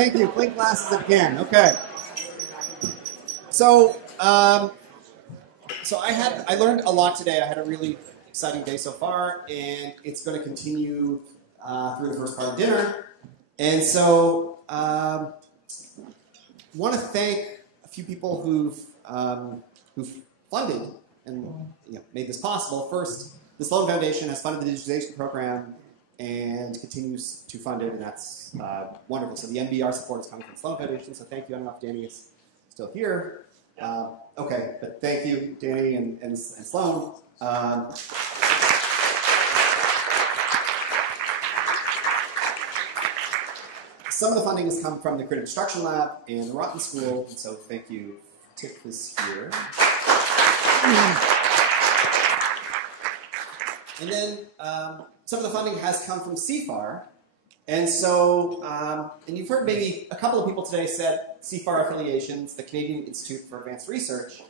Thank you. Blink glasses again. Okay. So, I learned a lot today. I had a really exciting day so far, and it's going to continue through the first part of dinner. And so, want to thank a few people who've funded and made this possible. First, the Sloan Foundation has funded the digitization program and continues to fund it, and that's wonderful. So the MBR support is coming from the Sloan Foundation, so thank you. I don't know if Danny is still here. Okay, but thank you, Danny and Sloan. Some of the funding has come from the Creative Destruction Lab and the Rotten School, and so thank you. Tip this here. And then some of the funding has come from CFAR. And so, and you've heard maybe a couple of people today said CFAR affiliations, the Canadian Institute for Advanced Research.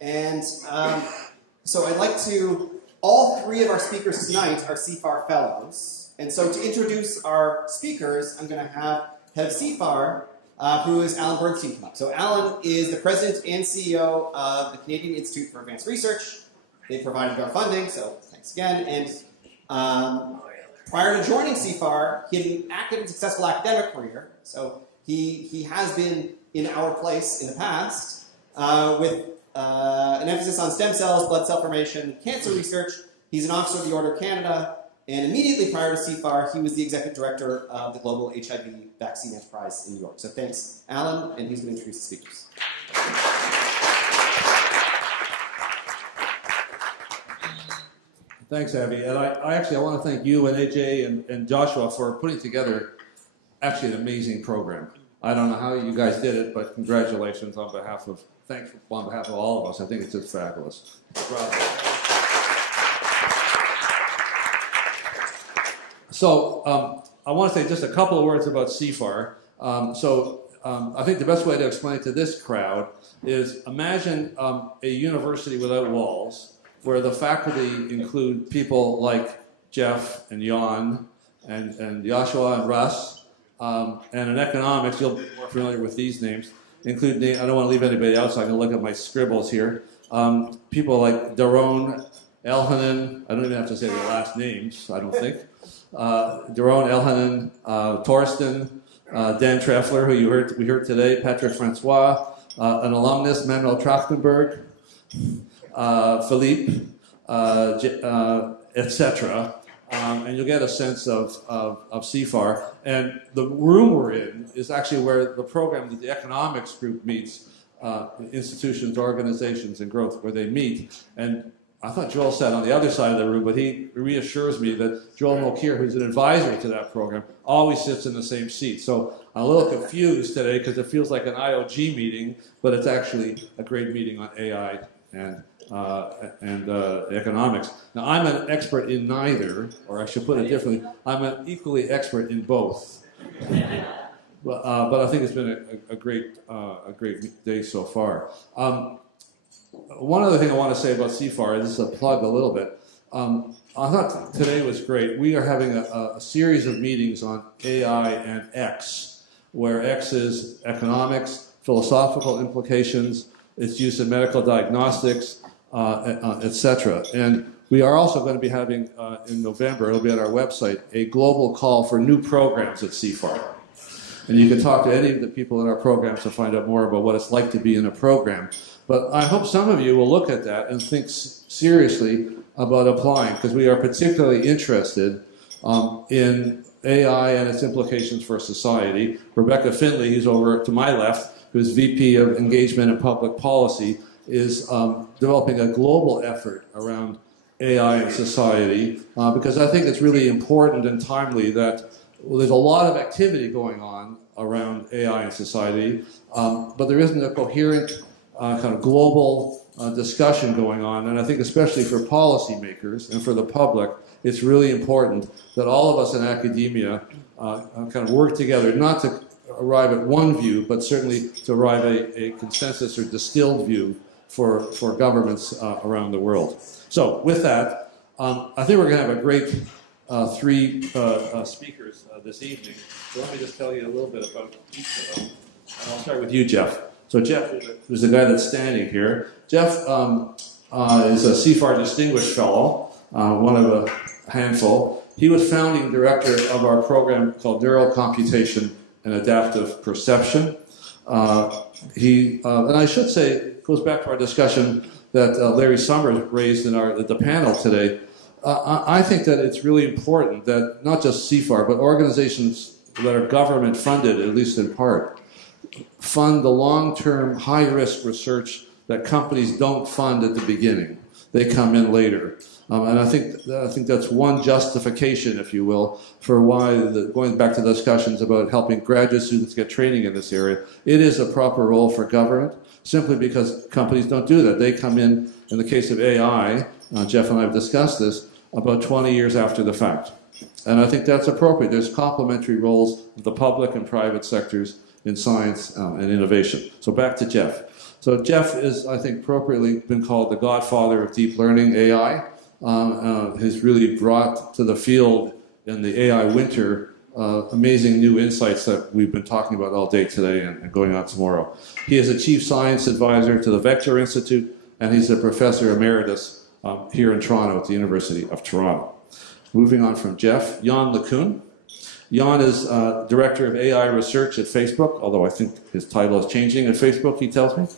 And so I'd like to, all three of our speakers tonight are CFAR fellows. And so to introduce our speakers, I'm going to have head of CFAR, who is Alan Bernstein, come up. So Alan is the president and CEO of the Canadian Institute for Advanced Research. They provided our funding, so thanks again. And prior to joining CFAR, he had an active and successful academic career. So he has been in our place in the past with an emphasis on stem cells, blood cell formation, cancer research. He's an officer of the Order of Canada. And immediately prior to CFAR, he was the executive director of the Global HIV Vaccine Enterprise in New York. So thanks, Alan, and he's going to introduce the speakers. Thanks, Abby. And I want to thank you and AJ and Joshua for putting together actually an amazing program. I don't know how you guys did it, but congratulations on behalf of, thanks on behalf of all of us. I think it's just fabulous. Bravo. So I want to say just a couple of words about CFAR. I think the best way to explain it to this crowd is imagine a university without walls, where the faculty include people like Jeff and Yann and Joshua and Russ, and in economics, you'll be more familiar with these names, include, I don't want to leave anybody out, so I can look at my scribbles here. People like Daron, Elhanan, I don't even have to say their last names, I don't think. Daron, Elhanan, Torsten, Dan Treffler, who we heard today, Patrick Francois, an alumnus, Manuel Trachtenberg, Philippe, etc. And you'll get a sense of CFAR. And the room we're in is actually where the program, the economics group meets, institutions, organizations, and growth, where they meet. And I thought Joel sat on the other side of the room, but he reassures me that Joel Kier, who's an advisor to that program, always sits in the same seat. So I'm a little confused today because it feels like an IOG meeting, but it's actually a great meeting on AI and economics. Now, I'm an expert in neither, or I should put it differently, I'm an equally expert in both. But I think it's been a great day so far. One other thing I want to say about CFAR, this is a plug a little bit. I thought today was great. We are having a series of meetings on AI and X, where X is economics, philosophical implications, its use in medical diagnostics, etc. And we are also going to be having, in November, it'll be on our website, a global call for new programs at CFAR. And you can talk to any of the people in our programs to find out more about what it's like to be in a program. But I hope some of you will look at that and think seriously about applying, because we are particularly interested in AI and its implications for society. Rebecca Finley, who's over to my left, who's VP of Engagement and Public Policy, is developing a global effort around AI and society, because I think it's really important and timely that there's a lot of activity going on around AI and society, but there isn't a coherent kind of global discussion going on. And I think especially for policymakers and for the public, it's really important that all of us in academia kind of work together, not to arrive at one view, but certainly to arrive at a consensus or distilled view for governments around the world. So with that, I think we're going to have a great three speakers this evening. So let me just tell you a little bit about each of them. And I'll start with you, Jeff. So Jeff is the guy that's standing here. Jeff is a CFAR Distinguished Fellow, one of a handful. He was founding director of our program called Neuro Computation and Adaptive Perception. And I should say, it goes back to our discussion that Larry Summers raised at the panel today. I think that it's really important that not just CFAR, but organizations that are government funded, at least in part, fund the long-term, high-risk research that companies don't fund at the beginning. They come in later. And I think that's one justification, if you will, for why, going back to the discussions about helping graduate students get training in this area, it is a proper role for government, simply because companies don't do that. They come in the case of AI, Jeff and I have discussed this, about 20 years after the fact. And I think that's appropriate. There's complementary roles of the public and private sectors in science and innovation. So back to Jeff. So Jeff is, I think, appropriately been called the godfather of deep learning, AI. Has really brought to the field in the AI winter amazing new insights that we've been talking about all day today and going on tomorrow. He is a chief science advisor to the Vector Institute, and he's a professor emeritus here in Toronto at the University of Toronto. Moving on from Jeff, Yann LeCun. Yann is director of AI research at Facebook, although I think his title is changing at Facebook, he tells me.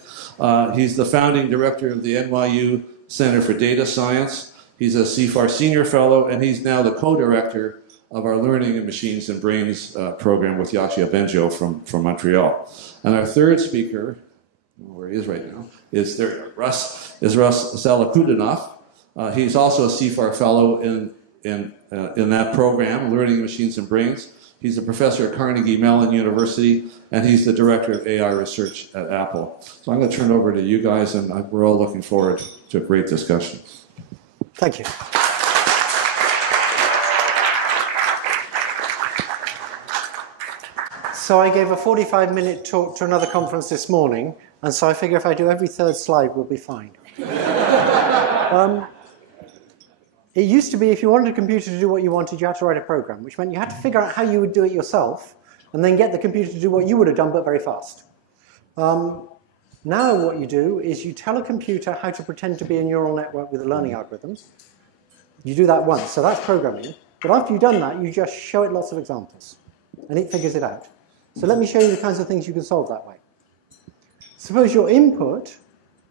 He's the founding director of the NYU Center for Data Science. He's a CFAR Senior Fellow, and he's now the co-director of our Learning in Machines and Brains program with Yachia Benjo from Montreal. And our third speaker, where he is right now, is Ruslan Salakhutdinov. He's also a CFAR Fellow in that program, Learning in Machines and Brains. He's a professor at Carnegie Mellon University, and he's the director of AI research at Apple. So I'm going to turn it over to you guys, and we're all looking forward to a great discussion. Thank you. So I gave a 45-minute talk to another conference this morning, and so I figure if I do every third slide, we'll be fine. It used to be if you wanted a computer to do what you wanted, you had to write a program, which meant you had to figure out how you would do it yourself, and then get the computer to do what you would have done, but very fast. Now what you do is you tell a computer how to pretend to be a neural network with a learning algorithm. You do that once, so that's programming. But after you've done that, you just show it lots of examples, and it figures it out. So let me show you the kinds of things you can solve that way. Suppose your input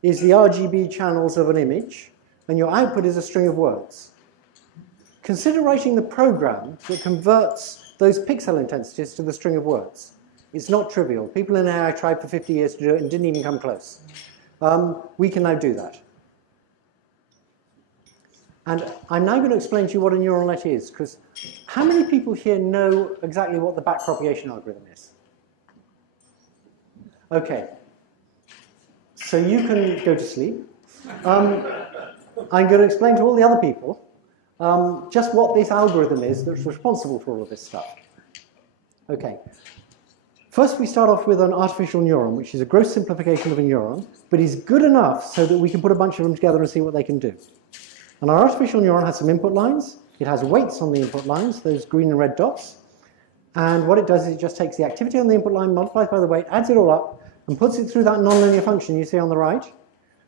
is the RGB channels of an image, and your output is a string of words. Consider writing the program that converts those pixel intensities to the string of words. It's not trivial. People in AI tried for 50 years to do it and didn't even come close. We can now do that. And I'm now going to explain to you what a neural net is, because how many people here know exactly what the backpropagation algorithm is? Okay. So you can go to sleep. I'm going to explain to all the other people just what this algorithm is that's responsible for all of this stuff. Okay. First, we start off with an artificial neuron, which is a gross simplification of a neuron, but is good enough so that we can put a bunch of them together and see what they can do. And our artificial neuron has some input lines. It has weights on the input lines, those green and red dots. And what it does is it just takes the activity on the input line, multiplies by the weight, adds it all up, and puts it through that nonlinear function you see on the right.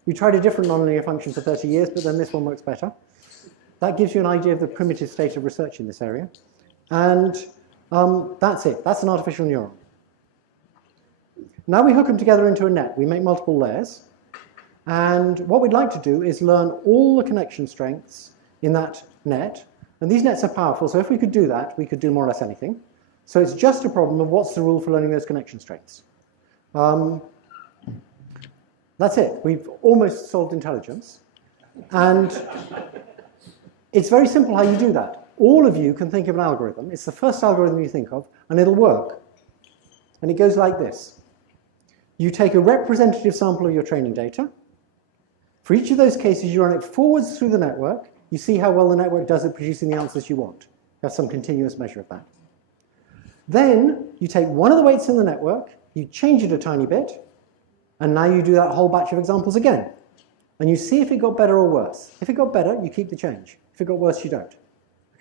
We tried a different nonlinear function for 30 years, but then this one works better. That gives you an idea of the primitive state of research in this area. And that's it. That's an artificial neuron. Now we hook them together into a net. We make multiple layers. And what we'd like to do is learn all the connection strengths in that net. And these nets are powerful, so if we could do that, we could do more or less anything. So it's just a problem of what's the rule for learning those connection strengths. That's it. We've almost solved intelligence. And it's very simple how you do that. All of you can think of an algorithm. It's the first algorithm you think of, and it'll work. And it goes like this. You take a representative sample of your training data. For each of those cases, you run it forwards through the network. You see how well the network does at producing the answers you want. You have some continuous measure of that. Then you take one of the weights in the network, you change it a tiny bit, and now you do that whole batch of examples again. And you see if it got better or worse. If it got better, you keep the change. If it got worse, you don't.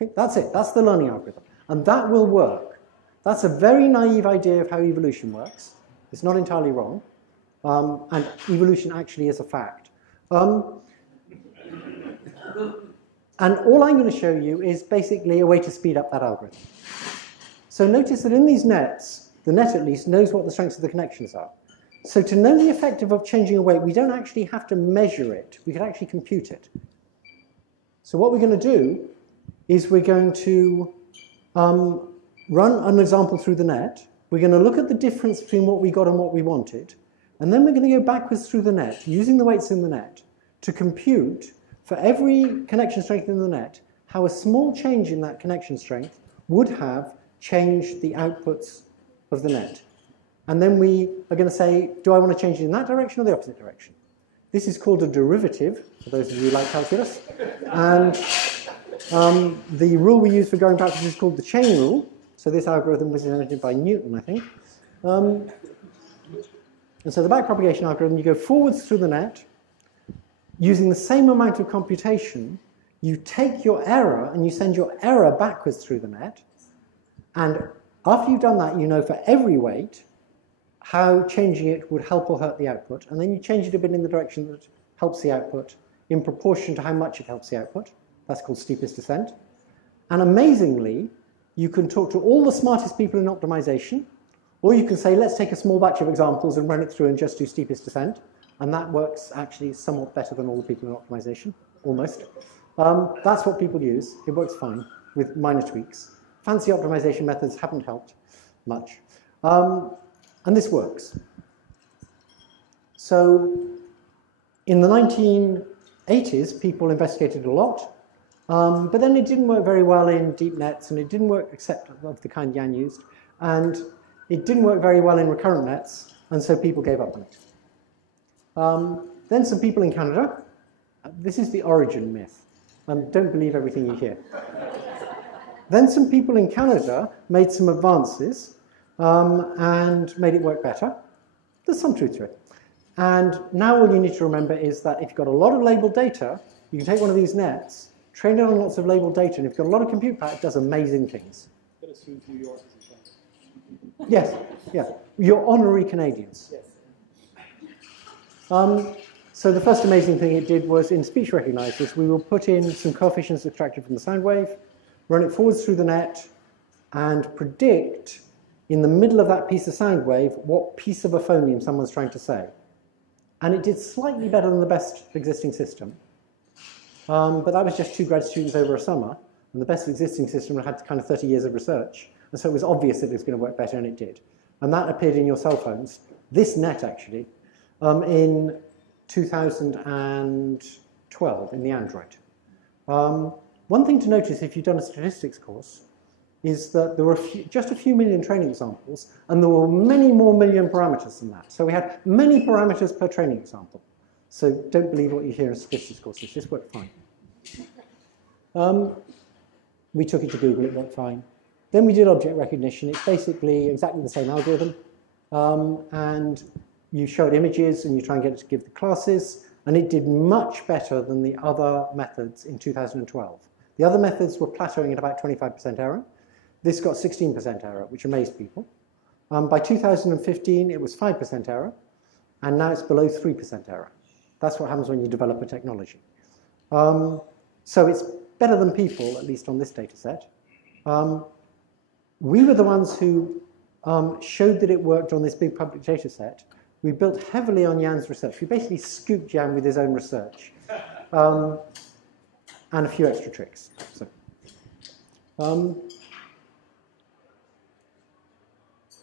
Okay, that's it. That's the learning algorithm. And that will work. That's a very naive idea of how evolution works. It's not entirely wrong. And evolution actually is a fact. And all I'm going to show you is basically a way to speed up that algorithm. So notice that in these nets, the net at least knows what the strengths of the connections are. So to know the effect of changing a weight, we don't actually have to measure it. We can actually compute it. So what we're going to do is we're going to run an example through the net. We're going to look at the difference between what we got and what we wanted. And then we're going to go backwards through the net, using the weights in the net, to compute, for every connection strength in the net, how a small change in that connection strength would have changed the outputs of the net. And then we are going to say, do I want to change it in that direction or the opposite direction? This is called a derivative, for those of you who like calculus. And the rule we use for going backwards is called the chain rule. So this algorithm was invented by Newton, I think. And so the backpropagation algorithm, you go forwards through the net. Using the same amount of computation, you take your error and you send your error backwards through the net. And after you've done that, you know for every weight how changing it would help or hurt the output. And then you change it a bit in the direction that helps the output in proportion to how much it helps the output. That's called steepest descent. And amazingly, you can talk to all the smartest people in optimization, or you can say, let's take a small batch of examples and run it through and just do steepest descent. And that works actually somewhat better than all the people in optimization, almost. That's what people use. It works fine with minor tweaks. Fancy optimization methods haven't helped much. And this works. So in the 1980s, people investigated a lot. But then it didn't work very well in deep nets, and it didn't work except of the kind Yann used. And it didn't work very well in recurrent nets, and so people gave up on it. Then some people in Canada, this is the origin myth, don't believe everything you hear. Then some people in Canada made some advances and made it work better. There's some truth to it. And now all you need to remember is that if you've got a lot of labeled data, you can take one of these nets, train it on lots of labeled data, and if you've got a lot of compute power, it does amazing things. But assume New York is in Canada. Yes, yeah. You're honorary Canadians. Yes. So the first amazing thing it did was in speech recognizers, we will put in some coefficients extracted from the sound wave, run it forwards through the net, and predict in the middle of that piece of sound wave what piece of a phoneme someone's trying to say. And it did slightly better than the best existing system. But that was just 2 grad students over a summer, and the best existing system had kind of 30 years of research. And so it was obvious that it was going to work better, and it did. And that appeared in your cell phones, this net actually, in 2012 in the Android. One thing to notice if you've done a statistics course is that there were just a few million training examples, and there were many more million parameters than that. So we had many parameters per training example. So don't believe what you hear in statistics courses. This worked fine. We took it to Google. It worked fine. Then we did object recognition. It's basically exactly the same algorithm. And you show it images, and you try and get it to give the classes. And it did much better than the other methods in 2012. The other methods were plateauing at about 25% error. This got 16% error, which amazed people. By 2015, it was 5% error. And now it's below 3% error. That's what happens when you develop a technology. So it's better than people, at least on this data set. We were the ones who showed that it worked on this big public data set. We built heavily on Yann's research. We basically scooped Yann with his own research. And a few extra tricks. So,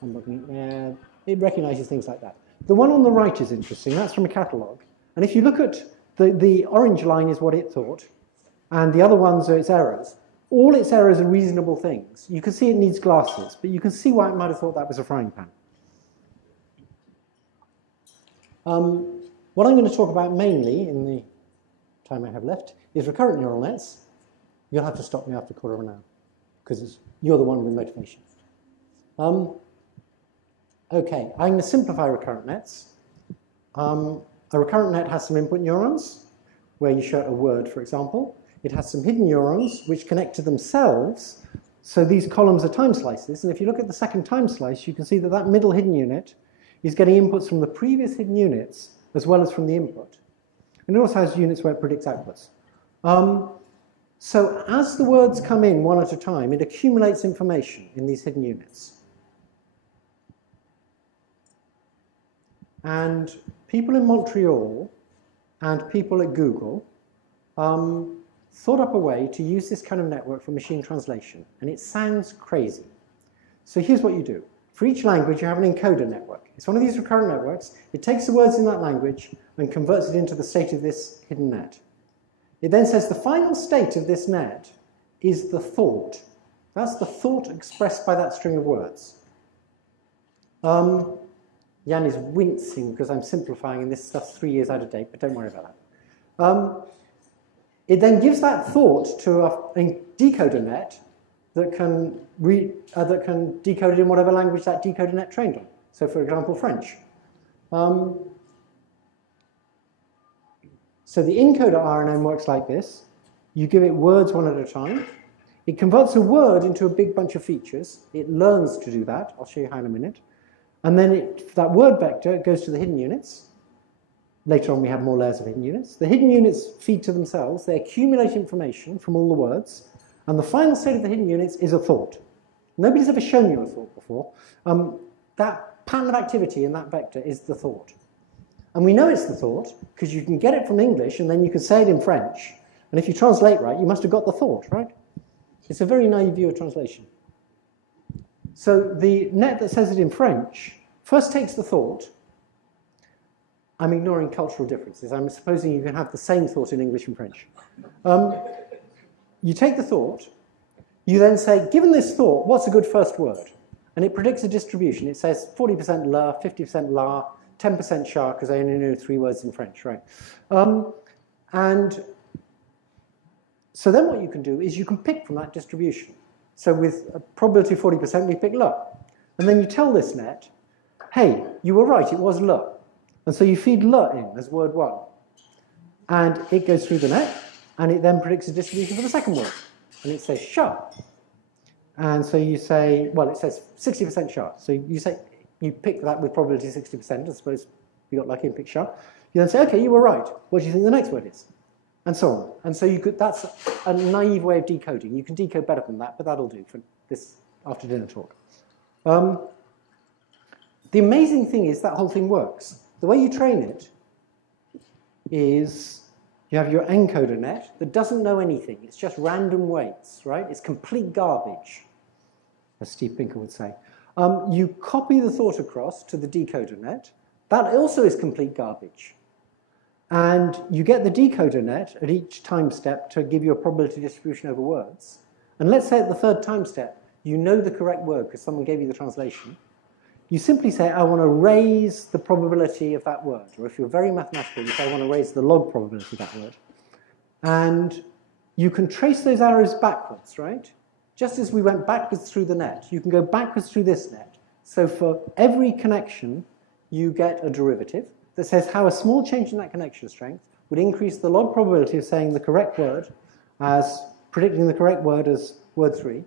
I'm looking at, it recognizes things like that. The one on the right is interesting. That's from a catalog. And if you look at the orange line is what it thought, and the other ones are its errors. All its errors are reasonable things. You can see it needs glasses, but you can see why it might have thought that was a frying pan. What I'm going to talk about mainly in the time I have left is recurrent neural nets. You'll have to stop me after a quarter of an hour, because you're the one with motivation. Okay, I'm going to simplify recurrent nets. A recurrent net has some input neurons, where you show a word, for example. It has some hidden neurons which connect to themselves. So these columns are time slices. And if you look at the second time slice, you can see that that middle hidden unit is getting inputs from the previous hidden units as well as from the input. And it also has units where it predicts outputs. So as the words come in one at a time, it accumulates information in these hidden units. And people in Montreal and people at Google thought up a way to use this kind of network for machine translation. And it sounds crazy. So here's what you do. For each language, you have an encoder network. It's one of these recurrent networks. It takes the words in that language and converts it into the state of this hidden net. It then says the final state of this net is the thought. That's the thought expressed by that string of words. Yann is wincing because I'm simplifying and this stuff's 3 years out of date, but don't worry about that. It then gives that thought to a decoder net that can decode it in whatever language that decoder net trained on. So for example, French. So the encoder RNN works like this. You give it words one at a time. It converts a word into a big bunch of features. It learns to do that. I'll show you how in a minute. And then that word vector goes to the hidden units. Later on, we have more layers of hidden units. The hidden units feed to themselves. They accumulate information from all the words. And the final state of the hidden units is a thought. Nobody's ever shown you a thought before. That pattern of activity in that vector is the thought. And we know it's the thought because you can get it from English and then you can say it in French. And if you translate right, you must have got the thought, right? It's a very naive view of translation. So the net that says it in French first takes the thought. I'm ignoring cultural differences. I'm supposing you can have the same thought in English and French. You take the thought. You then say, given this thought, what's a good first word? And it predicts a distribution. It says 40% la, 50% la, 10% char, because I only know 3 words in French, right? And so then what you can do is you can pick from that distribution. So with a probability of 40%, we pick la. And then you tell this net, hey, you were right, it was la. And so you feed la in as word 1. And it goes through the net, and it then predicts a distribution for the second word. And it says sha. And so you say, well, it says 60% sha. So you say, you pick that with probability 60%. I suppose you got lucky and picked sha. You then say, okay, you were right. What do you think the next word is? And so on. And so you could, that's a naive way of decoding. You can decode better than that, but that'll do for this after dinner talk. The amazing thing is that whole thing works. The way you train it is you have your encoder net that doesn't know anything. It's just random weights, right? It's complete garbage, as Steve Pinker would say. You copy the thought across to the decoder net. That also is complete garbage. And you get the decoder net at each time step to give you a probability distribution over words. And let's say at the third time step, you know the correct word because someone gave you the translation. You simply say, I want to raise the probability of that word. Or if you're very mathematical, you say, I want to raise the log probability of that word. And you can trace those arrows backwards, right? Just as we went backwards through the net, you can go backwards through this net. So for every connection, you get a derivative that says how a small change in that connection strength would increase the log probability of saying the correct word as predicting the correct word as word 3.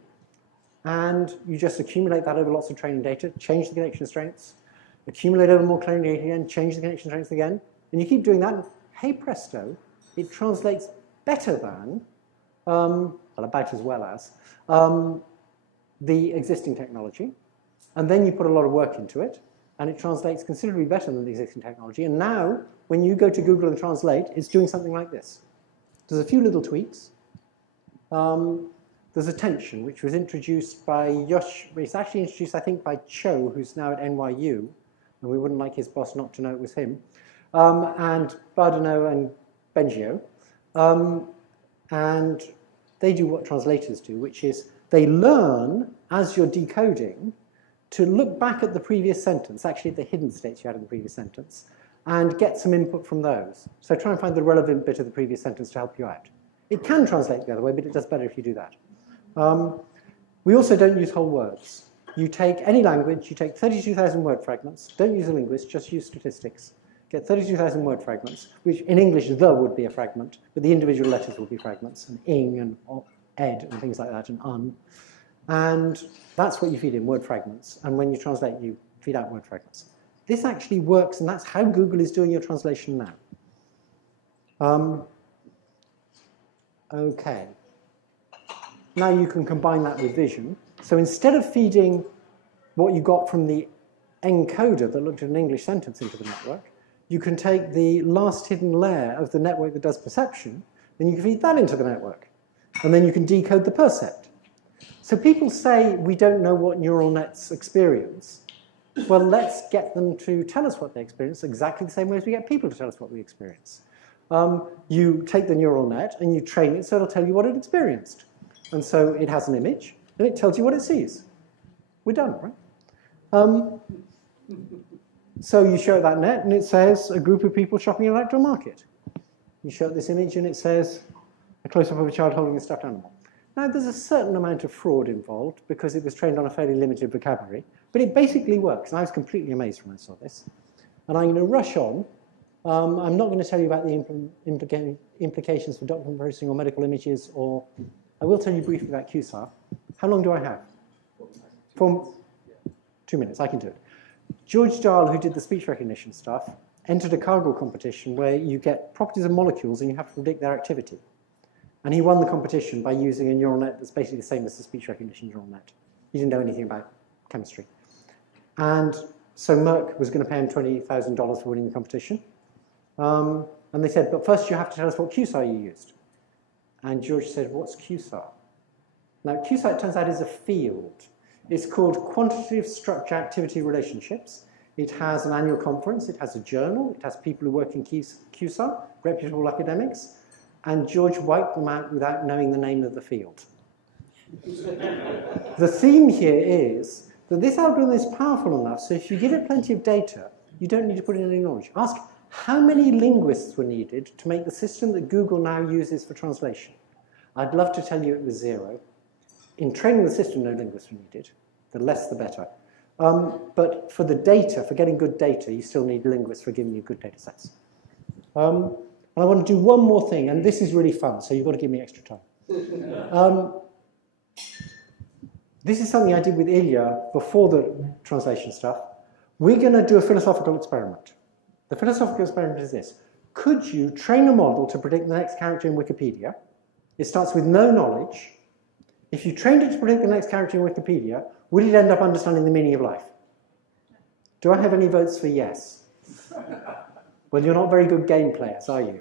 And you just accumulate that over lots of training data, change the connection strengths, accumulate over more training data again, change the connection strengths again. And you keep doing that, and hey presto, it translates better than, well, about as well as, the existing technology. And then you put a lot of work into it, and it translates considerably better than the existing technology. And now, when you go to Google and translate, it's doing something like this. There's a few little tweaks. There's attention, which was introduced by it's actually introduced, I think, by Cho, who's now at NYU, and we wouldn't like his boss not to know it was him, and Bardano and Bengio. And they do what translators do, which is they learn, as you're decoding, to look back at the previous sentence, actually the hidden states you had in the previous sentence, and get some input from those. So try and find the relevant bit of the previous sentence to help you out. It can translate the other way, but it does better if you do that. We also don't use whole words. You take any language, you take 32,000 word fragments, don't use a linguist, just use statistics. get 32,000 word fragments, which in English the would be a fragment, but the individual letters would be fragments, and ing and ed and things like that, and un. And that's what you feed in, word fragments. And when you translate, you feed out word fragments. This actually works, and that's how Google is doing your translation now. Okay. Now you can combine that with vision. So instead of feeding what you got from the encoder that looked at an English sentence into the network, you can take the last hidden layer of the network that does perception, and you can feed that into the network. And then you can decode the percept. So people say we don't know what neural nets experience. Well, let's get them to tell us what they experience exactly the same way as we get people to tell us what we experience. You take the neural net and you train it so it'll tell you what it experienced. And so it has an image, and it tells you what it sees. We're done, right? So you show it that net, and it says a group of people shopping in an outdoor market. You show it this image, and it says a close-up of a child holding a stuffed animal. Now, there's a certain amount of fraud involved because it was trained on a fairly limited vocabulary, but it basically works, and I was completely amazed when I saw this. And I'm going to rush on. I'm not going to tell you about the implications for document processing or medical images, or I will tell you briefly about QSAR. How long do I have? 2 minutes, I can do it. George Dahl, who did the speech recognition stuff, entered a Kaggle competition where you get properties of molecules and you have to predict their activity. And he won the competition by using a neural net that's basically the same as the speech recognition neural net. He didn't know anything about chemistry. And so Merck was going to pay him $20,000 for winning the competition. And they said, but first you have to tell us what QSAR you used. And George said, what's QSAR? Now, QSAR, it turns out, is a field. It's called Quantitative Structure Activity Relationships. It has an annual conference. It has a journal. It has people who work in QSAR, reputable academics. And George wiped them out without knowing the name of the field. The theme here is that this algorithm is powerful enough, so if you give it plenty of data, you don't need to put in any knowledge. Ask how many linguists were needed to make the system that Google now uses for translation. I'd love to tell you it was 0. In training the system, no linguists were needed. The less, the better. But for the data, for getting good data, you still need linguists for giving you good data sets. And I want to do one more thing, and this is really fun, so you've got to give me extra time. This is something I did with Ilya before the translation stuff. We're going to do a philosophical experiment. The philosophical experiment is this. Could you train a model to predict the next character in Wikipedia? It starts with no knowledge. If you trained it to predict the next character in Wikipedia, would it end up understanding the meaning of life? Do I have any votes for yes? Well, you're not very good game players, are you?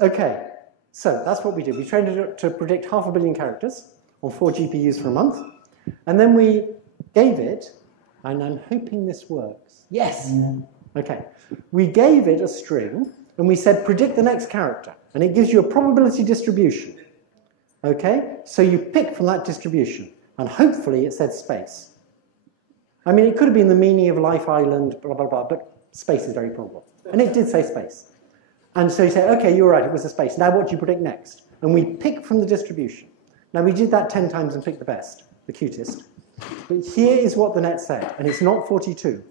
Okay, so that's what we did. We trained it to predict 500 million characters on 4 GPUs for a month. And then we gave it, and I'm hoping this works. Yes! Okay. We gave it a string, and we said, predict the next character. And it gives you a probability distribution. Okay? So you pick from that distribution. And hopefully it said space. I mean, it could have been the meaning of life island, blah, blah, blah, but space is very probable. And it did say space. And so you say, okay, you're right, it was a space. Now what do you predict next? And we pick from the distribution. Now we did that 10 times and picked the best, the cutest. But here is what the net said, and it's not 42.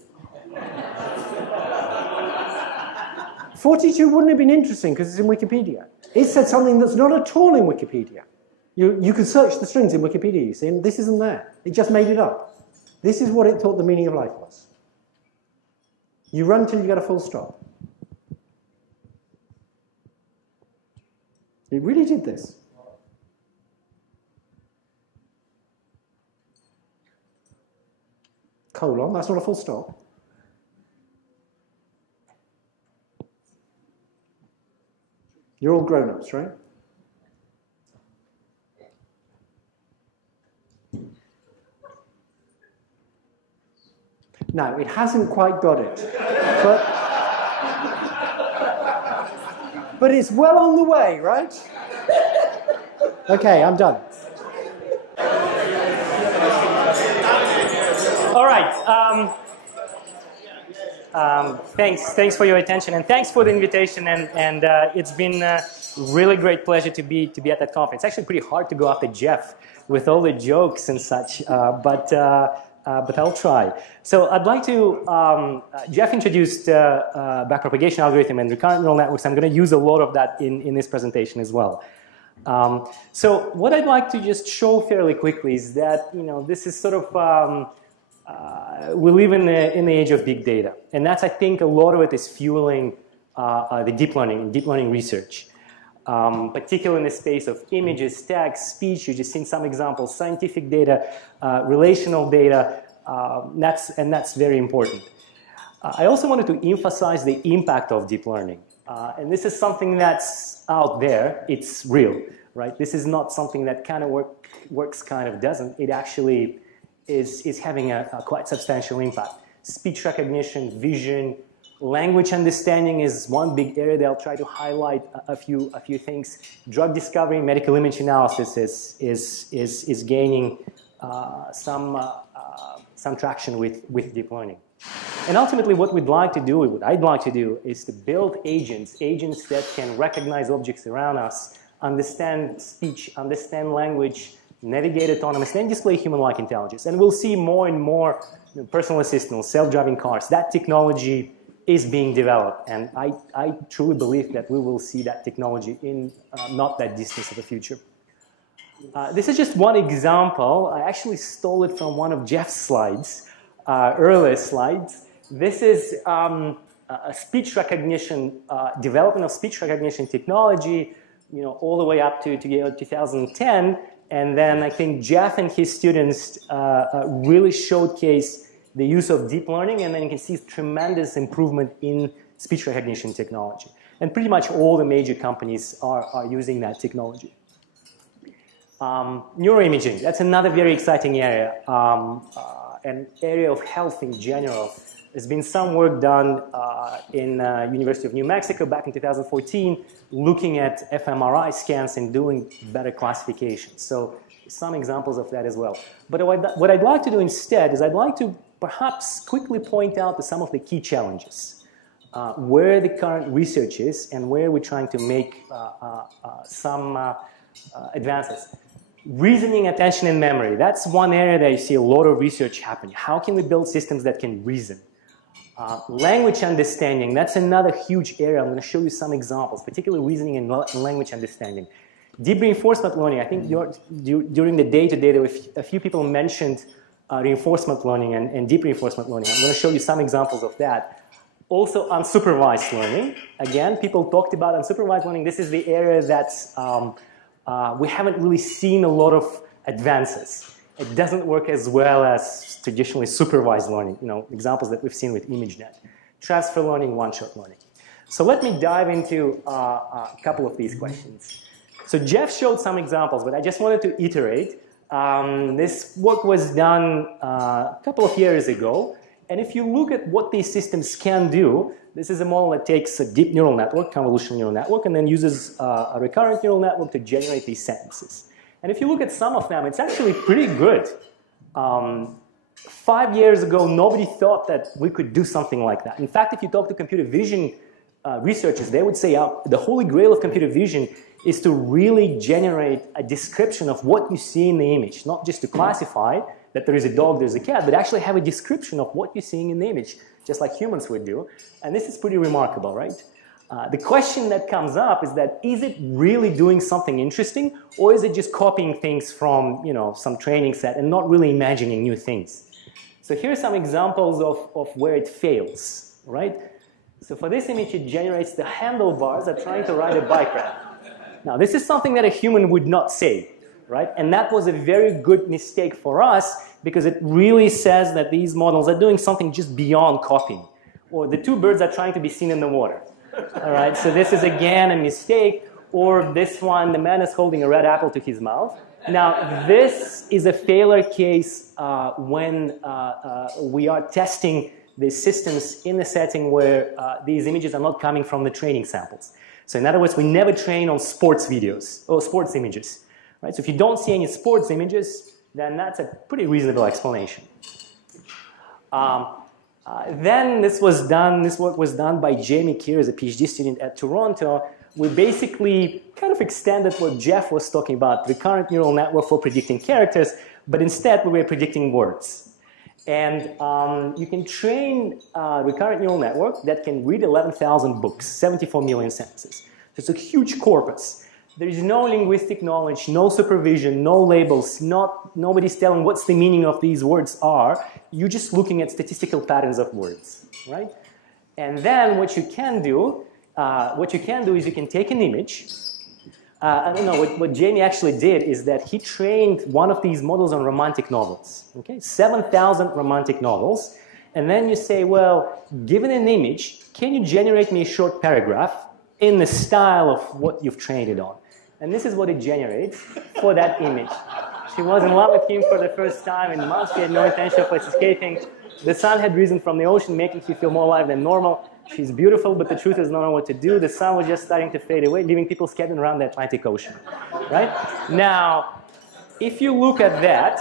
42 wouldn't have been interesting because it's in Wikipedia. It said something that's not at all in Wikipedia. You could search the strings in Wikipedia, you see, and this isn't there. It just made it up. This is what it thought the meaning of life was. You run till you get a full stop. It really did this. Colon, that's not a full stop. You're all grown-ups, right? No, it hasn't quite got it. But it's well on the way, right? Okay, I'm done. All right. Thanks for your attention, and thanks for the invitation. And it's been a really great pleasure to be at that conference. It's actually pretty hard to go after Jeff with all the jokes and such, but but I'll try. So I'd like to, Jeff introduced backpropagation algorithm and recurrent neural networks. I'm going to use a lot of that in this presentation as well. So what I'd like to just show fairly quickly is that, this is sort of, we live in the age of big data. And that's, I think, a lot of it is fueling the deep learning research. Particularly in the space of images, text, speech. You've just seen some examples, scientific data, relational data, and that's very important. I also wanted to emphasize the impact of deep learning. And this is something that's out there. It's real, right? This is not something that kind of works, kind of doesn't. It actually is having a quite substantial impact. Speech recognition, vision, language understanding is one big area that I'll try to highlight a few things. Drug discovery, medical image analysis is gaining some traction with deep learning. And ultimately, what we'd like to do, what I'd like to do, is to build agents that can recognize objects around us, understand speech, understand language, navigate autonomously, and display human-like intelligence. And we'll see more and more personal assistants, self-driving cars. That technology is being developed, and I truly believe that we will see that technology in not that distance of the future. This is just one example. I actually stole it from one of Jeff's slides, earlier slides. This is a speech recognition, development of speech recognition technology, all the way up to 2010, and then I think Jeff and his students really showcase the use of deep learning, and then you can see tremendous improvement in speech recognition technology. And pretty much all the major companies are using that technology. Neuroimaging, that's another very exciting area, an area of health in general. There's been some work done in University of New Mexico back in 2014, looking at fMRI scans and doing better classification. So some examples of that as well. But what I'd like to do instead is I'd like to perhaps quickly point out to some of the key challenges, where the current research is and where we're trying to make some advances. Reasoning, attention, and memory. That's one area that you see a lot of research happening. How can we build systems that can reason? Language understanding, that's another huge area. I'm going to show you some examples, particularly reasoning and language understanding. Deep reinforcement learning, I think during the day-to-day, there were a few people mentioned reinforcement learning and deep reinforcement learning. I'm going to show you some examples of that. Also, unsupervised learning. Again, people talked about unsupervised learning. This is the area that we haven't really seen a lot of advances. It doesn't work as well as traditionally supervised learning, examples that we've seen with ImageNet. Transfer learning, one-shot learning. So let me dive into a couple of these questions. So Jeff showed some examples, but I just wanted to iterate. This work was done a couple of years ago, and if you look at what these systems can do, this is a model that takes a deep neural network, convolutional neural network, and then uses a recurrent neural network to generate these sentences. And if you look at some of them, it's actually pretty good. 5 years ago, nobody thought that we could do something like that. In fact, if you talk to computer vision researchers, they would say the holy grail of computer vision is to really generate a description of what you see in the image, not just to classify that there is a dog, there's a cat, but actually have a description of what you're seeing in the image, just like humans would do. And this is pretty remarkable, right? The question that comes up is that, is it really doing something interesting, or is it just copying things from some training set and not really imagining new things? So here are some examples of where it fails, right? So for this image, it generates the handlebars that are trying to ride a bike ride. Now, this is something that a human would not say, right? And that was a very good mistake for us because it really says that these models are doing something just beyond copying. Or the two birds are trying to be seen in the water. All right, so this is again a mistake. Or this one, the man is holding a red apple to his mouth. Now, this is a failure case when we are testing the systems in a setting where these images are not coming from the training samples. So in other words, we never train on sports videos or sports images. Right? So if you don't see any sports images, then that's a pretty reasonable explanation. Then this work was done by Jamie Kier as a PhD student at Toronto. We basically kind of extended what Jeff was talking about, recurrent neural network for predicting characters, but instead we were predicting words. And you can train a recurrent neural network that can read 11,000 books, 74 million sentences. So it's a huge corpus. There is no linguistic knowledge, no supervision, no labels, nobody's telling what's the meaning of these words are. You're just looking at statistical patterns of words, right? And then what you can do is you can take an image. I don't know, what Jamie actually did is that he trained one of these models on romantic novels, okay? 7,000 romantic novels. And then you say, well, given an image, can you generate me a short paragraph in the style of what you've trained it on? And this is what it generates for that image. She was in love with him for the first time in months. She had no intention of escaping. The sun had risen from the ocean, making her feel more alive than normal. She's beautiful, but the truth is, not knowing what to do. The sun was just starting to fade away, leaving people scattered around the Atlantic Ocean. Right? Now, if you look at that,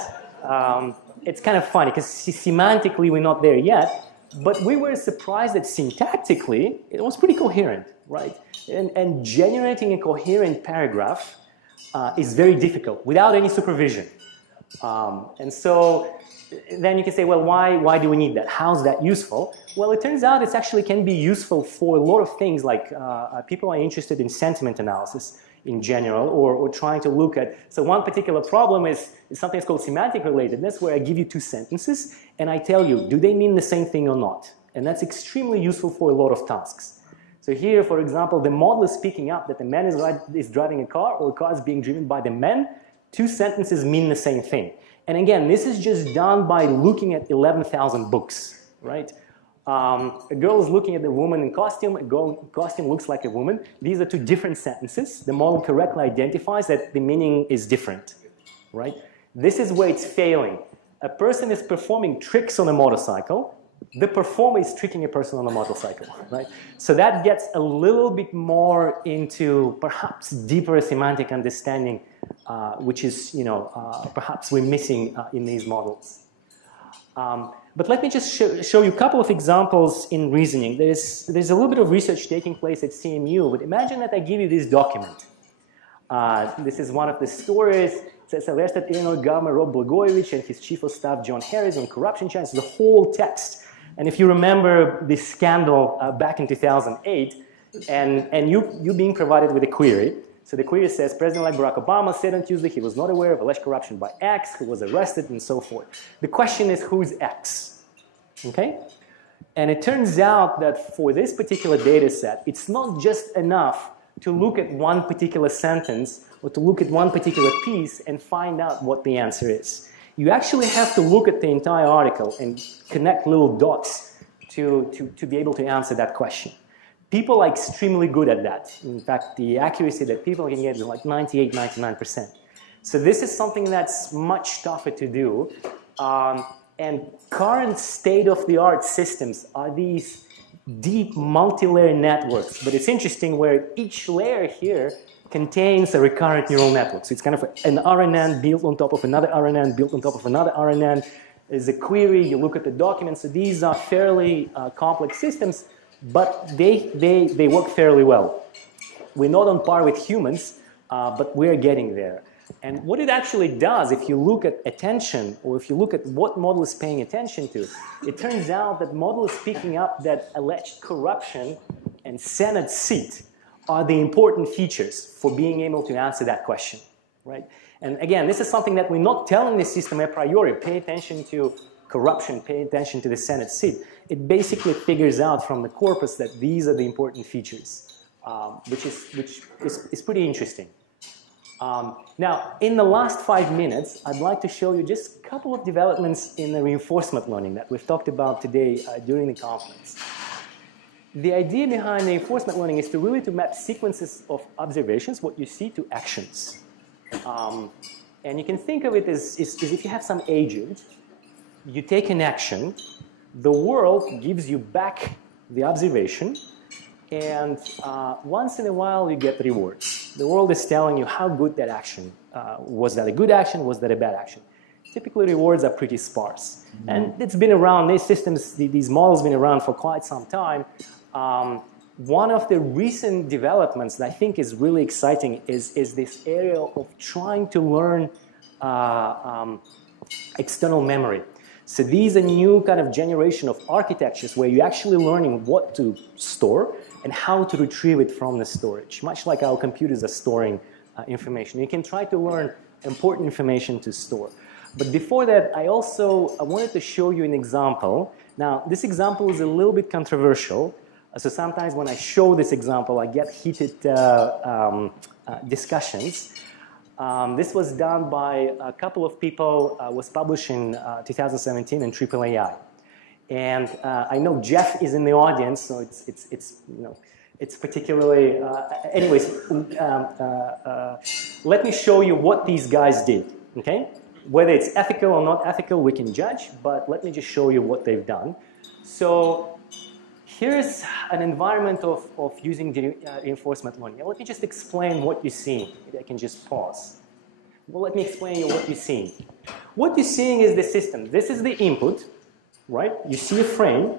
it's kind of funny, because semantically we're not there yet, but we were surprised that syntactically it was pretty coherent, right? And generating a coherent paragraph is very difficult without any supervision. And so then you can say, well, why do we need that? How's that useful? Well, it turns out it actually can be useful for a lot of things, like people are interested in sentiment analysis in general, or trying to look at, so one particular problem is something that's called semantic relatedness, where I give you two sentences, and I tell you, do they mean the same thing or not? And that's extremely useful for a lot of tasks. So here, for example, the model is picking up that the man is driving a car, or a car is being driven by the man. Two sentences mean the same thing. And again, this is just done by looking at 11,000 books, right? A girl is looking at the woman in costume, a girl in costume looks like a woman. These are two different sentences. The model correctly identifies that the meaning is different, right? This is where it's failing. A person is performing tricks on a motorcycle. The performer is tricking a person on a motorcycle, right? So that gets a little bit more into perhaps deeper semantic understanding, which is, perhaps we're missing in these models. But let me just show you a couple of examples in reasoning. There's a little bit of research taking place at CMU, but imagine that I give you this document. This is one of the stories. It says, arrested Illinois Governor Rob Blagojevich and his chief of staff John Harris on corruption charges. The whole text. And if you remember this scandal back in 2008, and you being provided with a query. So the query says, President-elect Barack Obama said on Tuesday he was not aware of alleged corruption by X, who was arrested, and so forth. The question is, who's X? Okay? And it turns out that for this particular data set, it's not just enough to look at one particular sentence or to look at one particular piece and find out what the answer is. You actually have to look at the entire article and connect little dots to be able to answer that question. People are extremely good at that. In fact, the accuracy that people can get is like 98, 99%. So this is something that's much tougher to do. And current state-of-the-art systems are these deep multi-layer networks. But it's interesting where each layer here contains a recurrent neural network. So it's kind of an RNN built on top of another RNN, built on top of another RNN. There's a query, you look at the document. So these are fairly complex systems, but they work fairly well. We're not on par with humans, but we're getting there. And what it actually does, if you look at attention, or if you look at what model is paying attention to, it turns out that model is picking up that alleged corruption and Senate seat are the important features for being able to answer that question, right? And again, this is something that we're not telling the system a priori. Pay attention to corruption, pay attention to the Senate seat. It basically figures out from the corpus that these are the important features, which is pretty interesting. Now, in the last 5 minutes, I'd like to show you just a couple of developments in the reinforcement learning that we've talked about today during the conference. The idea behind reinforcement learning is to map sequences of observations, what you see, to actions. And you can think of it as if you have some agent, you take an action, the world gives you back the observation, and once in a while you get rewards. The world is telling you how good that action, was that a good action, was that a bad action? Typically rewards are pretty sparse. And it's been around, these systems, these models have been around for quite some time. One of the recent developments that I think is really exciting is this area of trying to learn external memory. So these are new kind of generation of architectures where you're actually learning what to store and how to retrieve it from the storage, much like our computers are storing information. You can try to learn important information to store. But before that, I wanted to show you an example. Now, this example is a little bit controversial. So sometimes when I show this example, I get heated discussions. This was done by a couple of people, was published in 2017 in AAAI. And I know Jeff is in the audience, so it's particularly, anyways, let me show you what these guys did, okay? Whether it's ethical or not ethical, we can judge, but let me just show you what they've done. So here's an environment of using reinforcement learning. Now, let me just explain what you're seeing. Maybe I can just pause. Well, let me explain you what you're seeing. What you're seeing is the system. This is the input, right? You see a frame.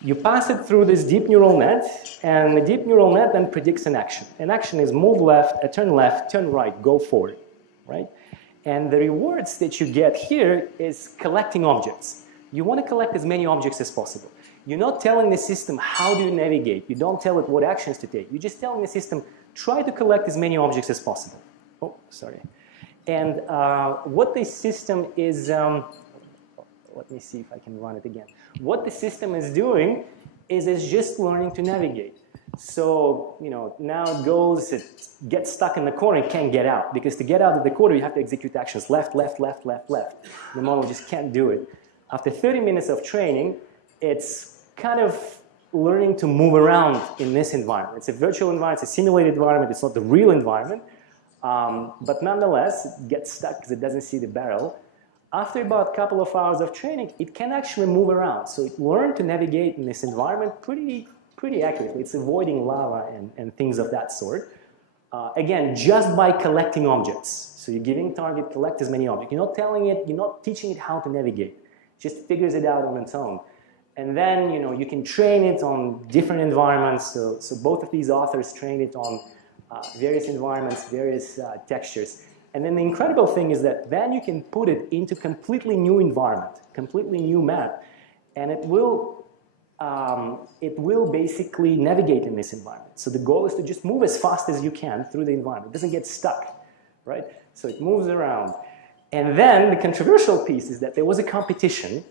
You pass it through this deep neural net, and the deep neural net then predicts an action. An action is move left, turn right, go forward, right? And the rewards that you get here is collecting objects. You want to collect as many objects as possible. You're not telling the system how do you navigate. You don't tell it what actions to take. You're just telling the system, try to collect as many objects as possible. Oh, sorry. And what the system is, let me see if I can run it again. What the system is doing is it's just learning to navigate. So, now it goes, it gets stuck in the corner and can't get out. Because to get out of the corner, you have to execute actions left, left, left, left, left. The model just can't do it. After 30 minutes of training, it's kind of learning to move around in this environment. It's a virtual environment, it's a simulated environment, it's not the real environment. But nonetheless, it gets stuck because it doesn't see the barrel. After about a couple of hours of training, it can actually move around. So it learned to navigate in this environment pretty accurately. It's avoiding lava and things of that sort. Again, just by collecting objects. So you're giving target, collect as many objects. You're not telling it, you're not teaching it how to navigate. It just figures it out on its own. And then, you can train it on different environments. So both of these authors trained it on various environments, various textures. And then the incredible thing is that then you can put it into completely new environment, completely new map, and it will basically navigate in this environment. So the goal is to just move as fast as you can through the environment. It doesn't get stuck, right? So it moves around. And then the controversial piece is that there was a competition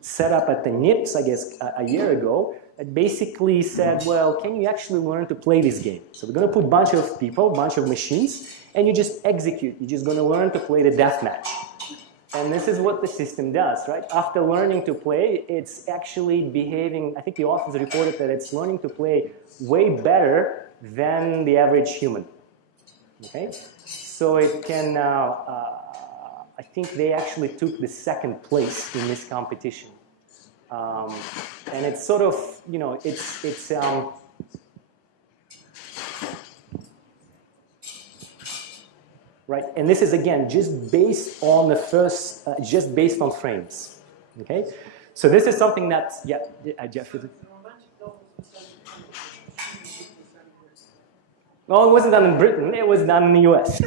set up at the NIPS, I guess, a year ago, that basically said, well, can you actually learn to play this game? So we're going to put a bunch of people, a bunch of machines, and you just execute. You're just going to learn to play the deathmatch. And this is what the system does, right? After learning to play, it's actually behaving, I think the authors reported that it's learning to play way better than the average human, okay? So it can now, I think they actually took the second place in this competition. And it's sort of, right? And this is, again, just based on the first, just based on frames, okay? So this is something that, yeah, Geoffrey. No, it wasn't done in Britain, it was done in the US.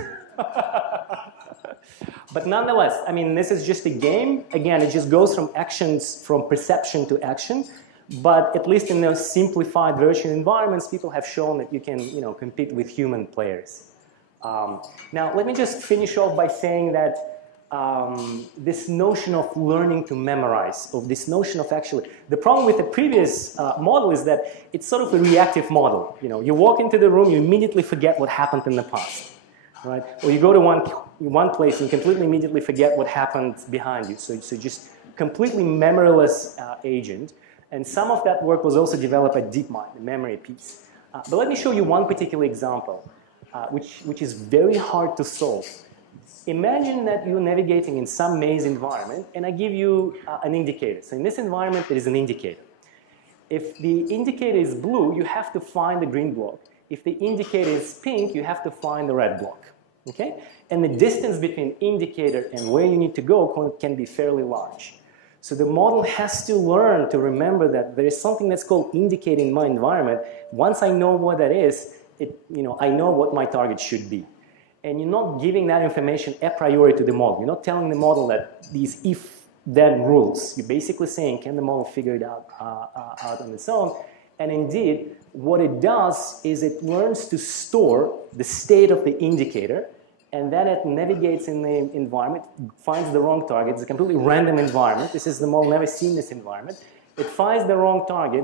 But nonetheless, I mean, this is just a game. Again, it just goes from actions, from perception to action. But at least in those simplified virtual environments, people have shown that you can, compete with human players. Now, let me just finish off by saying that this notion of learning to memorize, of this notion of actually, the problem with the previous model is that it's sort of a reactive model. You walk into the room, you immediately forget what happened in the past, right? Or you go to one place and you completely immediately forget what happened behind you. So just completely memoryless agent. And some of that work was also developed at DeepMind, the memory piece. But let me show you one particular example, which is very hard to solve. Imagine that you're navigating in some maze environment, and I give you an indicator. So in this environment, there is an indicator. If the indicator is blue, you have to find the green block. If the indicator is pink, you have to find the red block. Okay? And the distance between indicator and where you need to go can be fairly large. So the model has to learn to remember that there is something that's called indicator in my environment. Once I know what that is, I know what my target should be. And you're not giving that information a priori to the model. You're not telling the model that these if then rules. You're basically saying, can the model figure it out on its own? And indeed, what it does is it learns to store the state of the indicator, and then it navigates in the environment, finds the wrong target. It's a completely random environment. This is the model never seen this environment. It finds the wrong target,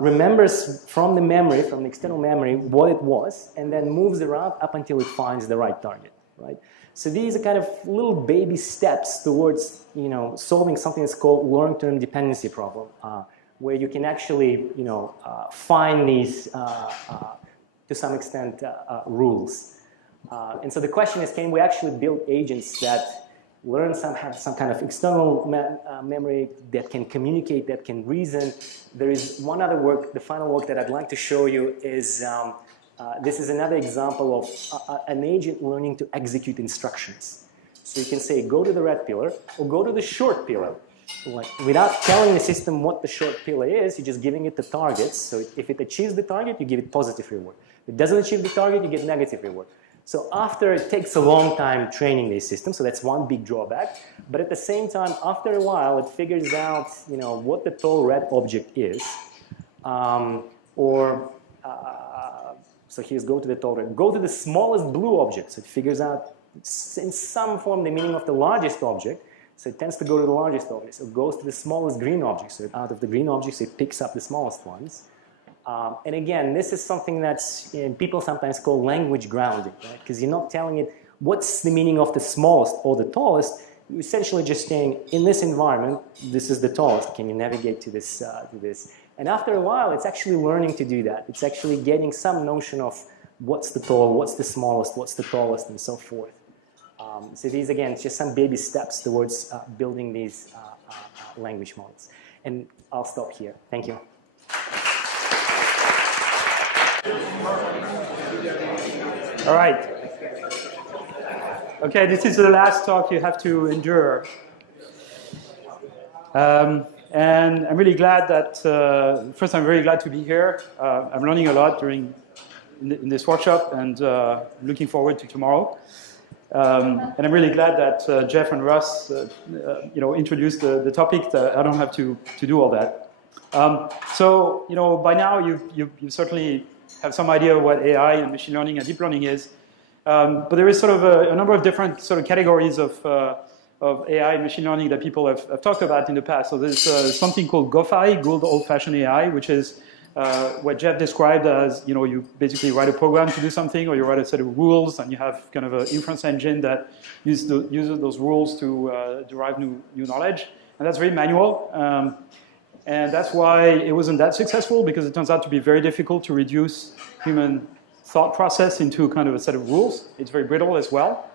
remembers from the memory, from the external memory, what it was, and then moves around up until it finds the right target, right? So these are kind of little baby steps towards, solving something that's called long-term dependency problem, where you can actually, find these, to some extent, rules. And so the question is, can we actually build agents that learn have some kind of external memory, that can communicate, that can reason? There is one other work, the final work that I'd like to show you is, this is another example of an agent learning to execute instructions. So you can say, go to the red pillar, or go to the short pillar. Like, without telling the system what the short pillar is, you're just giving it the targets. So if it achieves the target, you give it positive reward. If it doesn't achieve the target, you get negative reward. So after it takes a long time training these systems, so that's one big drawback. But at the same time, after a while, it figures out, what the tall red object is, so here's go to the tall red. Go to the smallest blue object. So it figures out, in some form, the meaning of the largest object. So it tends to go to the largest object. So it goes to the smallest green object. So out of the green objects, it picks up the smallest ones. And again, this is something that's people sometimes call language grounding, right? Because you're not telling it what's the meaning of the smallest or the tallest. You're essentially just saying, in this environment, this is the tallest. Can you navigate to this? And after a while, it's actually learning to do that. It's actually getting some notion of what's the tall, what's the smallest, what's the tallest, and so forth. So these, again, it's just some baby steps towards building these language models. And I'll stop here. Thank you. All right. Okay, this is the last talk you have to endure. And I'm really glad that, first, I'm very glad to be here. I'm learning a lot in this workshop, and looking forward to tomorrow. And I'm really glad that Jeff and Russ, introduced the topic. That I don't have to do all that. So, by now you certainly have some idea of what AI and machine learning and deep learning is. But there is sort of a number of different sort of categories of AI and machine learning that people have talked about in the past. So there's something called GOFAI, good old-fashioned AI, which is what Jeff described as, you basically write a program to do something, or you write a set of rules, and you have kind of an inference engine that uses those rules to derive new knowledge. And that's very manual. And that's why it wasn't that successful, because it turns out to be very difficult to reduce human thought process into kind of a set of rules. It's very brittle as well.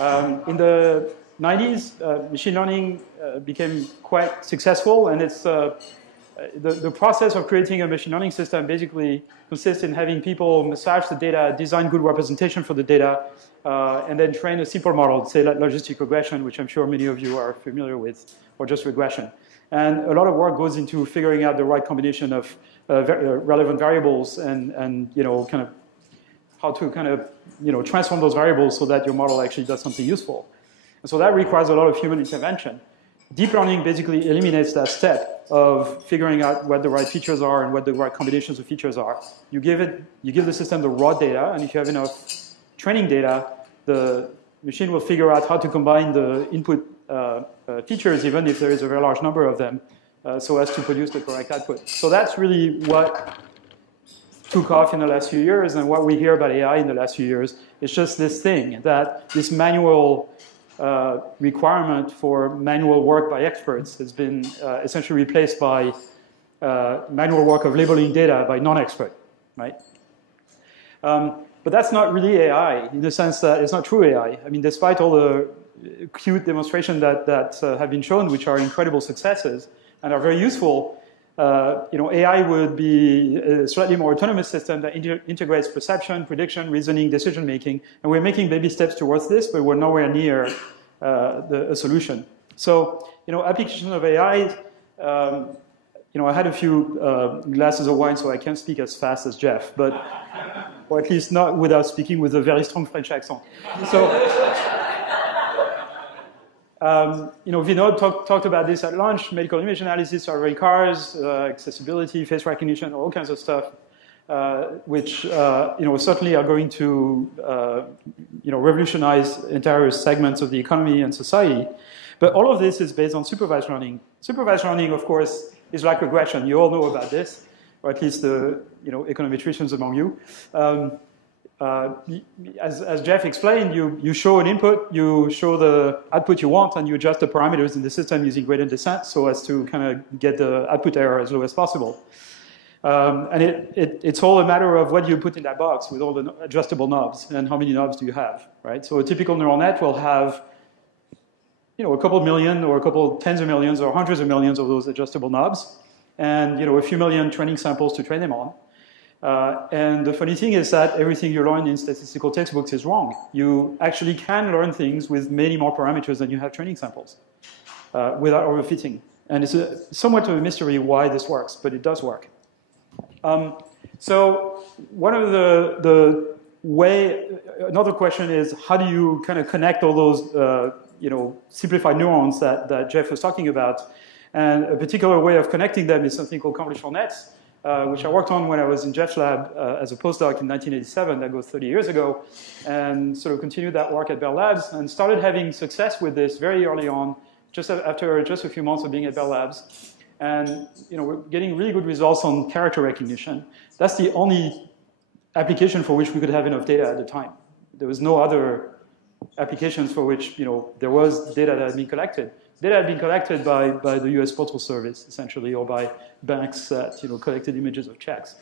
In the 90s, machine learning became quite successful, and it's the process of creating a machine learning system basically consists in having people massage the data, design good representation for the data, and then train a simple model, say like logistic regression, which I'm sure many of you are familiar with, or just regression. And a lot of work goes into figuring out the right combination of relevant variables and kind of how to kind of transform those variables so that your model actually does something useful. And so that requires a lot of human intervention. Deep learning basically eliminates that step of figuring out what the right features are and what the right combinations of features are. You give the system the raw data, and if you have enough training data, the machine will figure out how to combine the input features, even if there is a very large number of them, so as to produce the correct output. So that's really what took off in the last few years, and what we hear about AI in the last few years is just this thing, that this manual requirement for manual work by experts has been essentially replaced by manual work of labeling data by non-expert, right? But that's not really AI, in the sense that it's not true AI. I mean, despite all the cute demonstrations that have been shown, which are incredible successes and are very useful, AI would be a slightly more autonomous system that integrates perception, prediction, reasoning, decision-making, and we're making baby steps towards this, but we're nowhere near a solution. So, application of AI, I had a few glasses of wine, so I can't speak as fast as Jeff, but, or at least not without speaking with a very strong French accent. So, Vinod talked about this at lunch. Medical image analysis, self-driving cars, accessibility, face recognition, all kinds of stuff, which certainly are going to revolutionize entire segments of the economy and society. But all of this is based on supervised learning. Supervised learning, of course, is like regression. You all know about this, or at least the econometricians among you. As Jeff explained, you show an input, you show the output you want, and you adjust the parameters in the system using gradient descent so as to kind of get the output error as low as possible. And it's all a matter of what you put in that box with all the adjustable knobs and how many knobs do you have, right? So a typical neural net will have a couple million or a couple tens of millions or hundreds of millions of those adjustable knobs and a few million training samples to train them on. And the funny thing is that everything you learn in statistical textbooks is wrong. You actually can learn things with many more parameters than you have training samples without overfitting. And it's somewhat of a mystery why this works, but it does work. So one of another question is how do you kind of connect all those simplified neurons that Jeff was talking about? And a particular way of connecting them is something called convolutional nets, which I worked on when I was in Jeff's lab as a postdoc in 1987, that goes 30 years ago, and sort of continued that work at Bell Labs and started having success with this very early on, just after just a few months of being at Bell Labs. And we're getting really good results on character recognition. That's the only application for which we could have enough data at the time. There was no other applications for which there was data that had been collected. Data had been collected by the US Postal Service, essentially, or by banks that collected images of checks.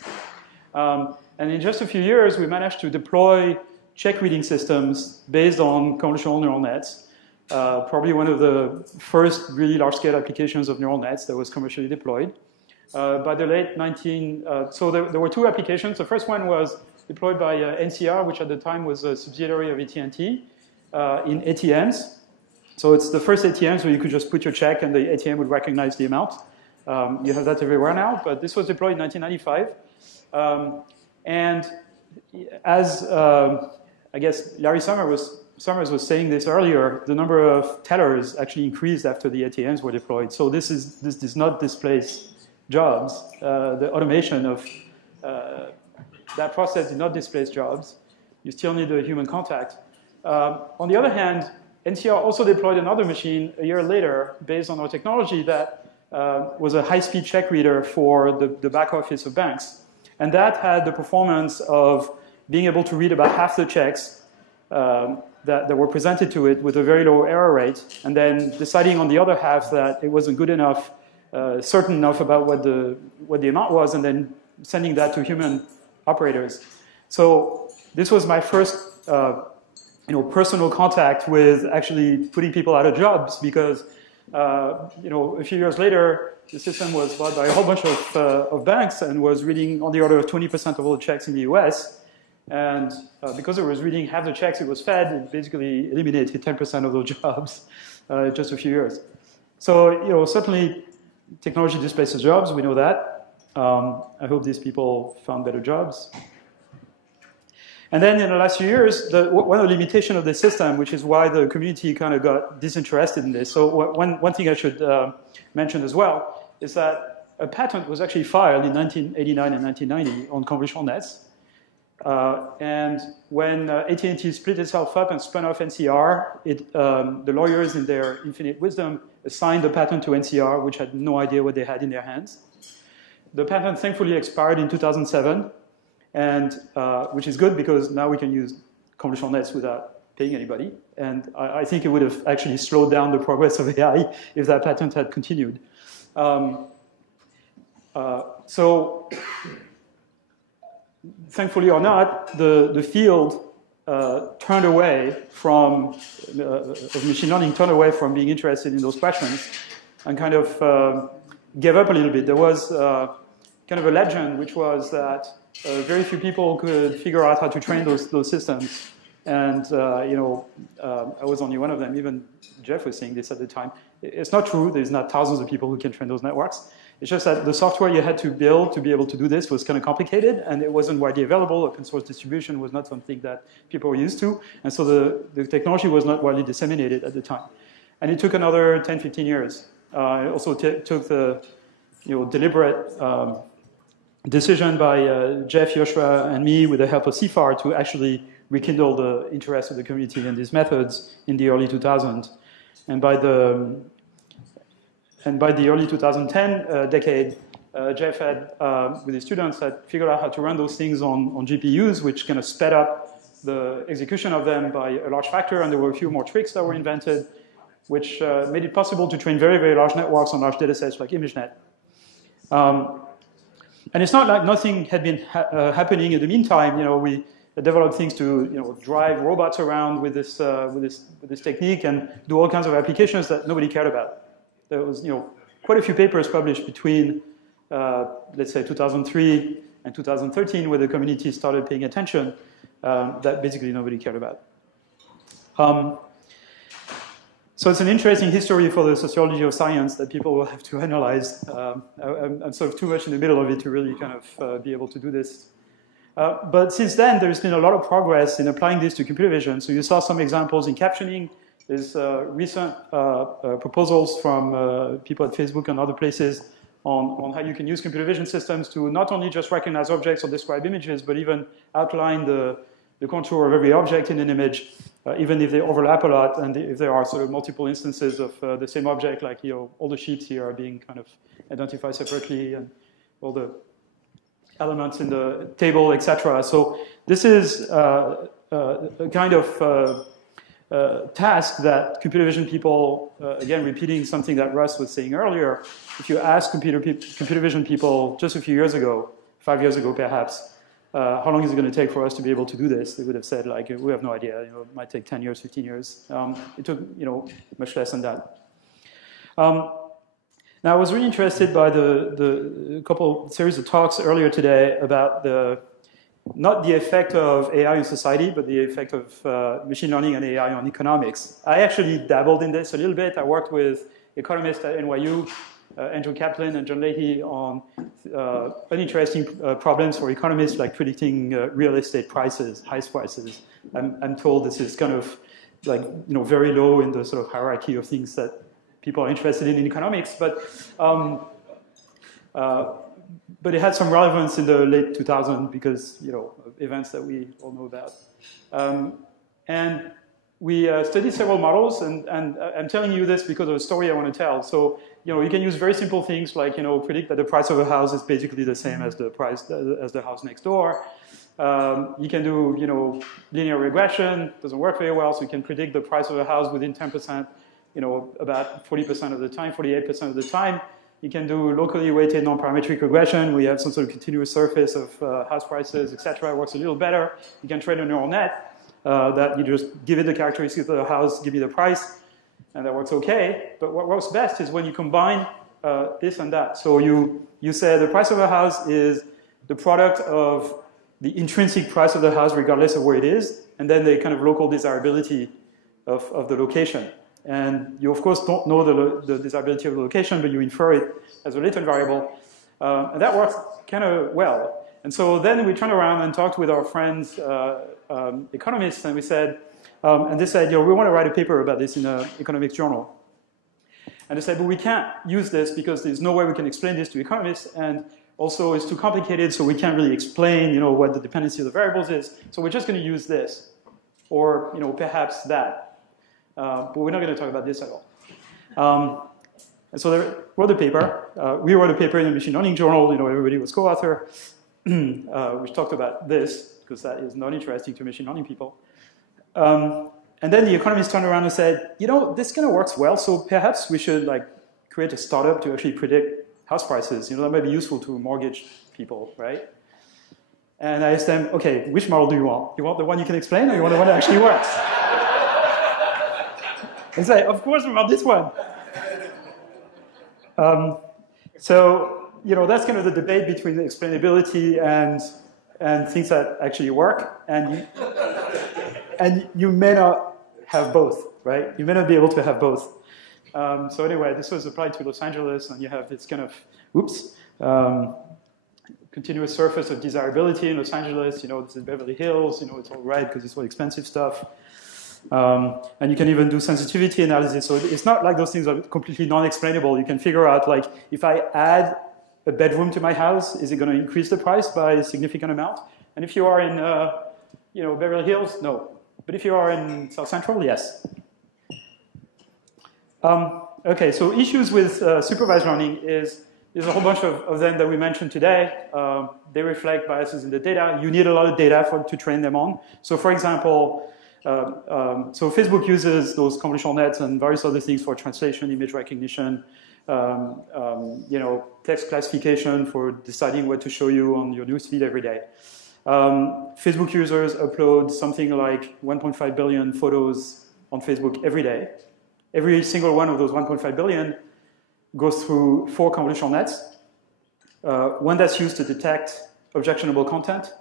And in just a few years, we managed to deploy check reading systems based on convolutional neural nets. Probably one of the first really large-scale applications of neural nets that was commercially deployed. By the late so there were two applications. The first one was deployed by NCR, which at the time was a subsidiary of AT&T, in ATMs. So it's the first ATMs where you could just put your check and the ATM would recognize the amount. You have that everywhere now, but this was deployed in 1995. And as I guess Larry Summers was saying this earlier, the number of tellers actually increased after the ATMs were deployed. So this does not displace jobs. The automation of that process did not displace jobs. You still need the human contact. On the other hand, NCR also deployed another machine a year later based on our technology that was a high-speed check reader for the back office of banks. And that had the performance of being able to read about half the checks that were presented to it with a very low error rate, and then deciding on the other half that it wasn't good enough, certain enough about what the amount was, and then sending that to human operators. So this was my first personal contact with actually putting people out of jobs, because a few years later, the system was bought by a whole bunch of banks and was reading on the order of 20% of all the checks in the US. And because it was reading half the checks it was fed, it basically eliminated 10% of those jobs in just a few years. So, certainly technology displaces jobs, we know that. I hope these people found better jobs. And then in the last few years, one of the limitations of the system, which is why the community kind of got disinterested in this. So one thing I should mention as well is that a patent was actually filed in 1989 and 1990 on convolutional nets. And when AT&T split itself up and spun off NCR, the lawyers in their infinite wisdom assigned the patent to NCR, which had no idea what they had in their hands. The patent thankfully expired in 2007, and which is good because now we can use convolutional nets without paying anybody. And I think it would have actually slowed down the progress of AI if that patent had continued. So thankfully or not, the field turned away from, of machine learning, turned away from being interested in those questions and kind of gave up a little bit. There was kind of a legend, which was that very few people could figure out how to train those systems. And, I was only one of them. Even Jeff was saying this at the time. It's not true. There's not thousands of people who can train those networks. It's just that the software you had to build to be able to do this was kind of complicated, and it wasn't widely available. Open source distribution was not something that people were used to. And so the technology was not widely disseminated at the time. And it took another 10, 15 years. It also took the deliberate decision by Jeff, Joshua, and me with the help of CFAR to actually rekindle the interest of the community in these methods in the early 2000s. And by the early 2010 decade, Jeff had, with his students, had figured out how to run those things on GPUs, which kind of sped up the execution of them by a large factor, and there were a few more tricks that were invented, which made it possible to train very, very large networks on large data sets like ImageNet. And it's not like nothing had been happening in the meantime. We developed things to drive robots around with this technique and do all kinds of applications that nobody cared about. There was quite a few papers published between let's say 2003 and 2013 where the community started paying attention that basically nobody cared about. So it's an interesting history for the sociology of science that people will have to analyze. I'm sort of too much in the middle of it to really kind of be able to do this. But since then, there's been a lot of progress in applying this to computer vision. So you saw some examples in captioning. There's recent proposals from people at Facebook and other places on how you can use computer vision systems to not only just recognize objects or describe images, but even outline the contour of every object in an image, even if they overlap a lot and if there are sort of multiple instances of the same object, like all the sheets here are being kind of identified separately and all the elements in the table, etc. So this is a kind of task that computer vision people, again, repeating something that Russ was saying earlier, if you ask computer vision people just a few years ago, 5 years ago perhaps, how long is it going to take for us to be able to do this? They would have said, like, we have no idea. It might take 10 years, 15 years. It took, much less than that. Now, I was really interested by the series of talks earlier today about not the effect of AI in society, but the effect of machine learning and AI on economics. I actually dabbled in this a little bit. I worked with economists at NYU, Andrew Kaplan and John Leahy, on uninteresting problems for economists, like predicting real estate prices, house prices. I'm told this is kind of like very low in the sort of hierarchy of things that people are interested in economics, but it had some relevance in the late 2000s because of events that we all know about. And we studied several models, and I'm telling you this because of a story I want to tell. So you can use very simple things like predict that the price of a house is basically the same as the price as the house next door. You can do linear regression. Doesn't work very well, so you can predict the price of a house within 10%. About 40% of the time, 48% of the time. You can do locally weighted non-parametric regression. We have some sort of continuous surface of house prices, etc. It works a little better. You can train a neural net that you just give it the characteristics of the house, give you the price, and that works okay. But what works best is when you combine this and that. So you say the price of a house is the product of the intrinsic price of the house regardless of where it is, and then the kind of local desirability of the location. And you, of course, don't know the desirability of the location, but you infer it as a latent variable. And that works kind of well. And so then we turned around and talked with our friends, economists, and we said, and they said, we want to write a paper about this in an economics journal. And they said, but we can't use this because there's no way we can explain this to economists, and also it's too complicated, so we can't really explain, what the dependency of the variables is. So we're just going to use this, or perhaps that. But we're not going to talk about this at all. And so they wrote a paper. We wrote a paper in a machine learning journal. Everybody was co-author, which talked about this, because that is not interesting to machine learning people. And then the economists turned around and said, this kind of works well, so perhaps we should create a startup to actually predict house prices. That might be useful to mortgage people, right? And I asked them, okay, which model do you want? You want the one you can explain, or you want the one that actually works? And say, of course, we want this one. So, that's kind of the debate between the explainability and things that actually work. And you may not have both, right? You may not be able to have both. So anyway, this was applied to Los Angeles, and you have this kind of, continuous surface of desirability in Los Angeles. This is Beverly Hills. It's all red because it's all expensive stuff. And you can even do sensitivity analysis. So it's not like those things are completely non-explainable. You can figure out, like, if I add a bedroom to my house, is it going to increase the price by a significant amount? And if you are in Beverly Hills, no. But if you are in South Central, yes. Okay, so issues with supervised learning is there's a whole bunch of them that we mentioned today. They reflect biases in the data. You need a lot of data to train them on. So for example, so Facebook uses those convolutional nets and various other things for translation, image recognition, text classification for deciding what to show you on your newsfeed every day. Facebook users upload something like 1.5 billion photos on Facebook every day. Every single one of those 1.5 billion goes through 4 convolutional nets. One that's used to detect objectionable content,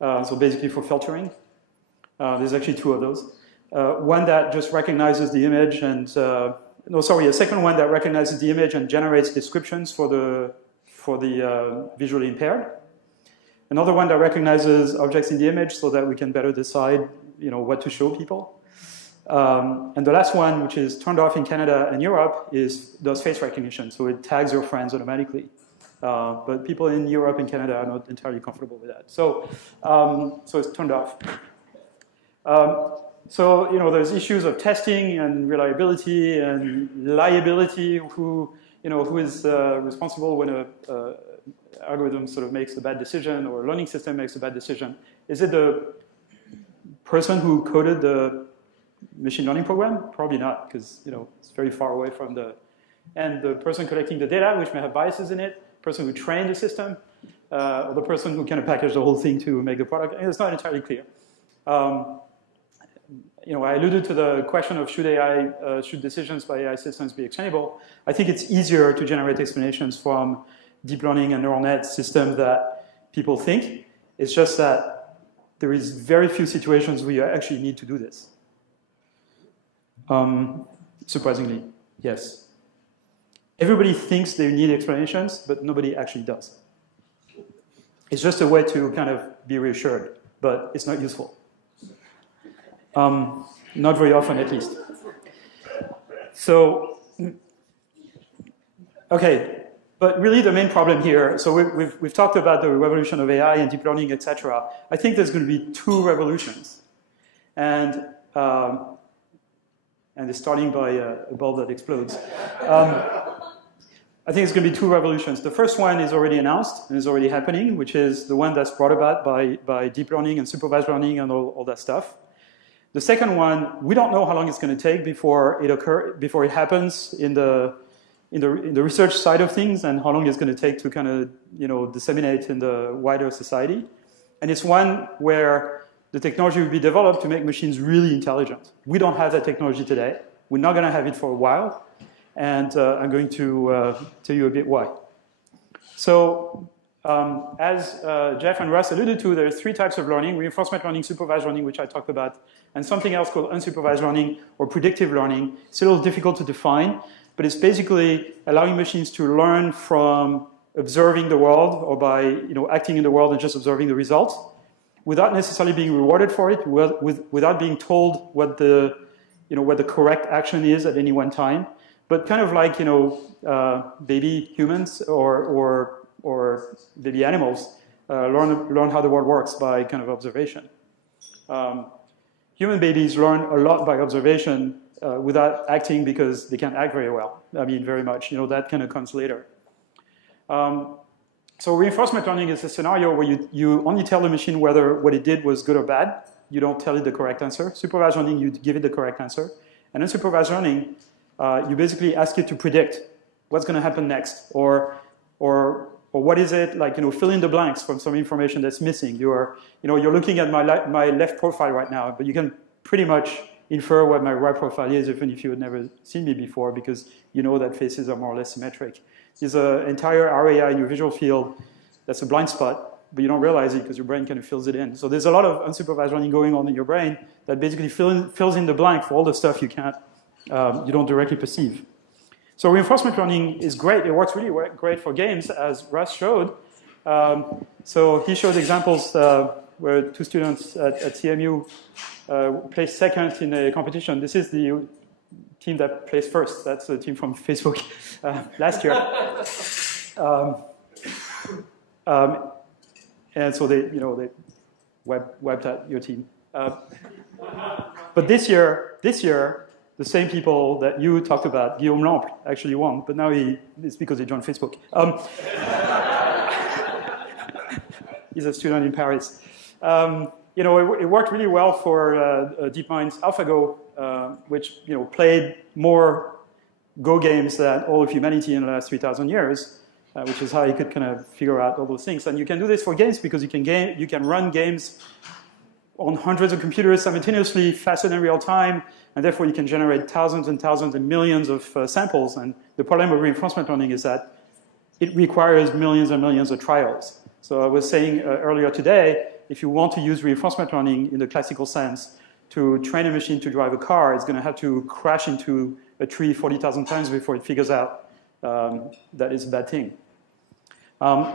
so basically for filtering. There's actually 2 of those. One that just recognizes the image and, a second one that recognizes the image and generates descriptions for the visually impaired. Another one that recognizes objects in the image so that we can better decide, what to show people. And the last one, which is turned off in Canada and Europe, does face recognition. So it tags your friends automatically. But people in Europe and Canada are not entirely comfortable with that. So it's turned off. There's issues of testing and reliability and liability. Who is responsible when a algorithm sort of makes a bad decision or a learning system makes a bad decision? Is it the person who coded the machine learning program? Probably not, because it's very far away from and the person collecting the data, which may have biases in it, the person who trained the system, or the person who kind of packaged the whole thing to make the product. And it's not entirely clear. I alluded to the question of should decisions by AI systems be explainable. I think it's easier to generate explanations from deep learning and neural net systems that people think. It's just that there is very few situations where you actually need to do this. Surprisingly, yes. Everybody thinks they need explanations, but nobody actually does. It's just a way to kind of be reassured, but it's not useful. Not very often, at least. So, okay, but really the main problem here, so we've talked about the revolution of AI and deep learning, etc. I think there's going to be 2 revolutions. And it's starting by a bulb that explodes. I think it's going to be 2 revolutions. The first one is already announced and is already happening, which is the one that's brought about by deep learning and supervised learning and all that stuff. The second one, we don't know how long it's going to take before it happens in the research side of things, and how long it's going to take to kind of disseminate in the wider society. And it's one where the technology will be developed to make machines really intelligent. We don't have that technology today. We're not going to have it for a while. And I'm going to tell you a bit why. So as Jeff and Russ alluded to, there are 3 types of learning: reinforcement learning, supervised learning, which I talked about, and something else called unsupervised learning or predictive learning. It's a little difficult to define, but it's basically allowing machines to learn from observing the world or by acting in the world and just observing the results, without necessarily being rewarded for it, without being told what the correct action is at any one time, but kind of like baby humans or baby animals learn how the world works by kind of observation. Human babies learn a lot by observation without acting because they can't act very well. I mean, very much. That kind of comes later. So reinforcement learning is a scenario where you only tell the machine whether what it did was good or bad. You don't tell it the correct answer. Supervised learning, you give it the correct answer. And unsupervised learning, you basically ask it to predict what's going to happen next, or what is it, like, fill in the blanks from some information that's missing. You're looking at my left profile right now, but you can pretty much infer what my right profile is, even if you had never seen me before, because you know that faces are more or less symmetric. There's an entire area in your visual field that's a blind spot, but you don't realize it because your brain kind of fills it in. So there's a lot of unsupervised learning going on in your brain that basically fills in the blank for all the stuff you don't directly perceive. So reinforcement learning is great. It works really great for games, as Russ showed. So he showed examples where two students at CMU placed second in a competition. This is the team that placed first. That's the team from Facebook last year. And so they webbed at your team. But this year, the same people that you talked about, Guillaume Lample, actually won. But now it's because he joined Facebook. He's a student in Paris. It worked really well for DeepMind's AlphaGo, which played more Go games than all of humanity in the last 3,000 years, which is how you could kind of figure out all those things. And you can do this for games because you can run games on hundreds of computers simultaneously, faster than real time, and therefore you can generate thousands and thousands and millions of samples. And the problem with reinforcement learning is that it requires millions and millions of trials. So I was saying earlier today, if you want to use reinforcement learning in the classical sense to train a machine to drive a car, it's going to have to crash into a tree 40,000 times before it figures out that it's a bad thing.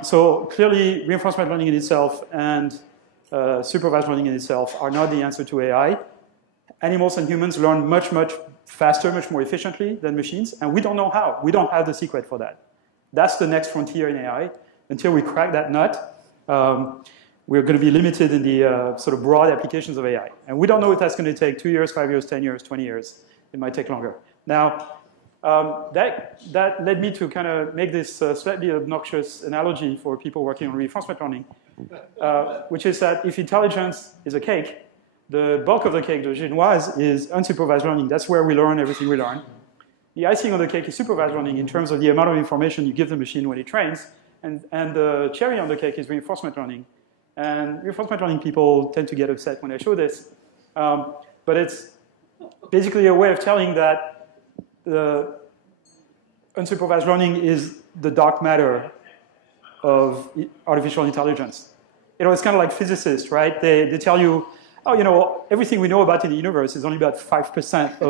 So clearly, reinforcement learning in itself and supervised learning in itself are not the answer to AI. Animals and humans learn much, much faster, much more efficiently than machines, and we don't know how. We don't have the secret for that. That's the next frontier in AI. Until we crack that nut, we're going to be limited in the sort of broad applications of AI. And we don't know if that's going to take 2 years, 5 years, 10 years, 20 years. It might take longer. Now, that led me to kind of make this slightly obnoxious analogy for people working on reinforcement learning, which is that if intelligence is a cake, the bulk of the cake, the genoise, is unsupervised learning. That's where we learn everything we learn. The icing on the cake is supervised learning in terms of the amount of information you give the machine when it trains. And the cherry on the cake is reinforcement learning. And reinforcement learning people tend to get upset when I show this. But it's basically a way of telling that the unsupervised learning is the dark matter of artificial intelligence. It's kind of like physicists, right? They tell you, oh, everything we know about in the universe is only about 5%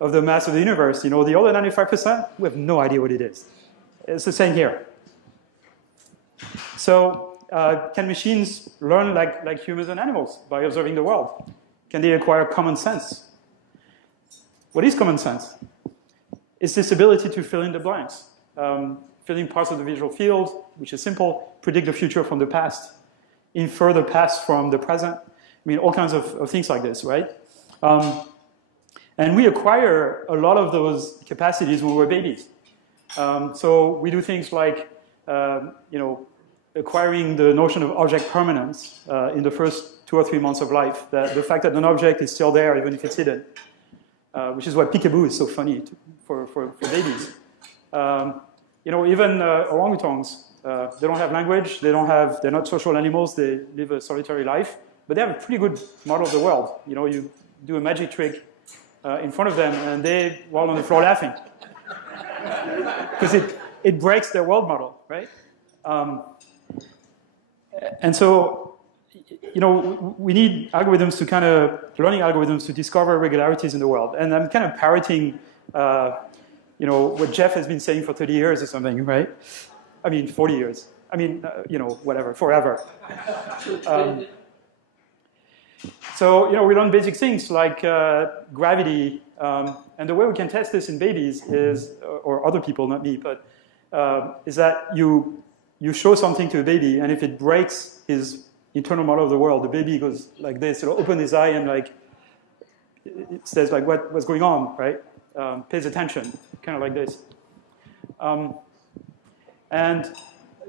of the mass of the universe. The other 95%, we have no idea what it is. It's the same here. So can machines learn like humans and animals by observing the world? Can they acquire common sense? What is common sense? It's this ability to fill in the blanks, fill in parts of the visual field, which is simple, predict the future from the past, infer the past from the present. I mean, all kinds of things like this, right? And we acquire a lot of those capacities when we're babies. So we do things like, acquiring the notion of object permanence in the first 2 or 3 months of life. The fact that an object is still there even if it's hidden, which is why peekaboo is so funny for babies. Even orangutans, they don't have language, they're not social animals, they live a solitary life, but they have a pretty good model of the world. You do a magic trick in front of them and they roll on the floor laughing. Because it breaks their world model, right? And so, we need algorithms to learning algorithms to discover regularities in the world. And I'm kind of parroting, what Jeff has been saying for 30 years or something, right? I mean, 40 years. I mean, whatever, forever. So, we learn basic things like gravity. And the way we can test this in babies is, or other people, not me, but is that you show something to a baby, and if it breaks his internal model of the world, the baby goes like this, it'll open his eye and it says what's going on, right? Pays attention, kind of like this. And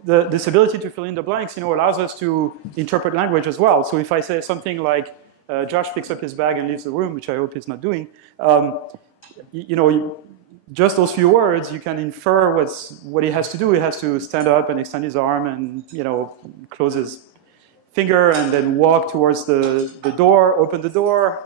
this ability to fill in the blanks, allows us to interpret language as well. So if I say something like, Josh picks up his bag and leaves the room, which I hope he's not doing, just those few words, you can infer what he has to do. He has to stand up and extend his arm and, close his finger and then walk towards the door, open the door.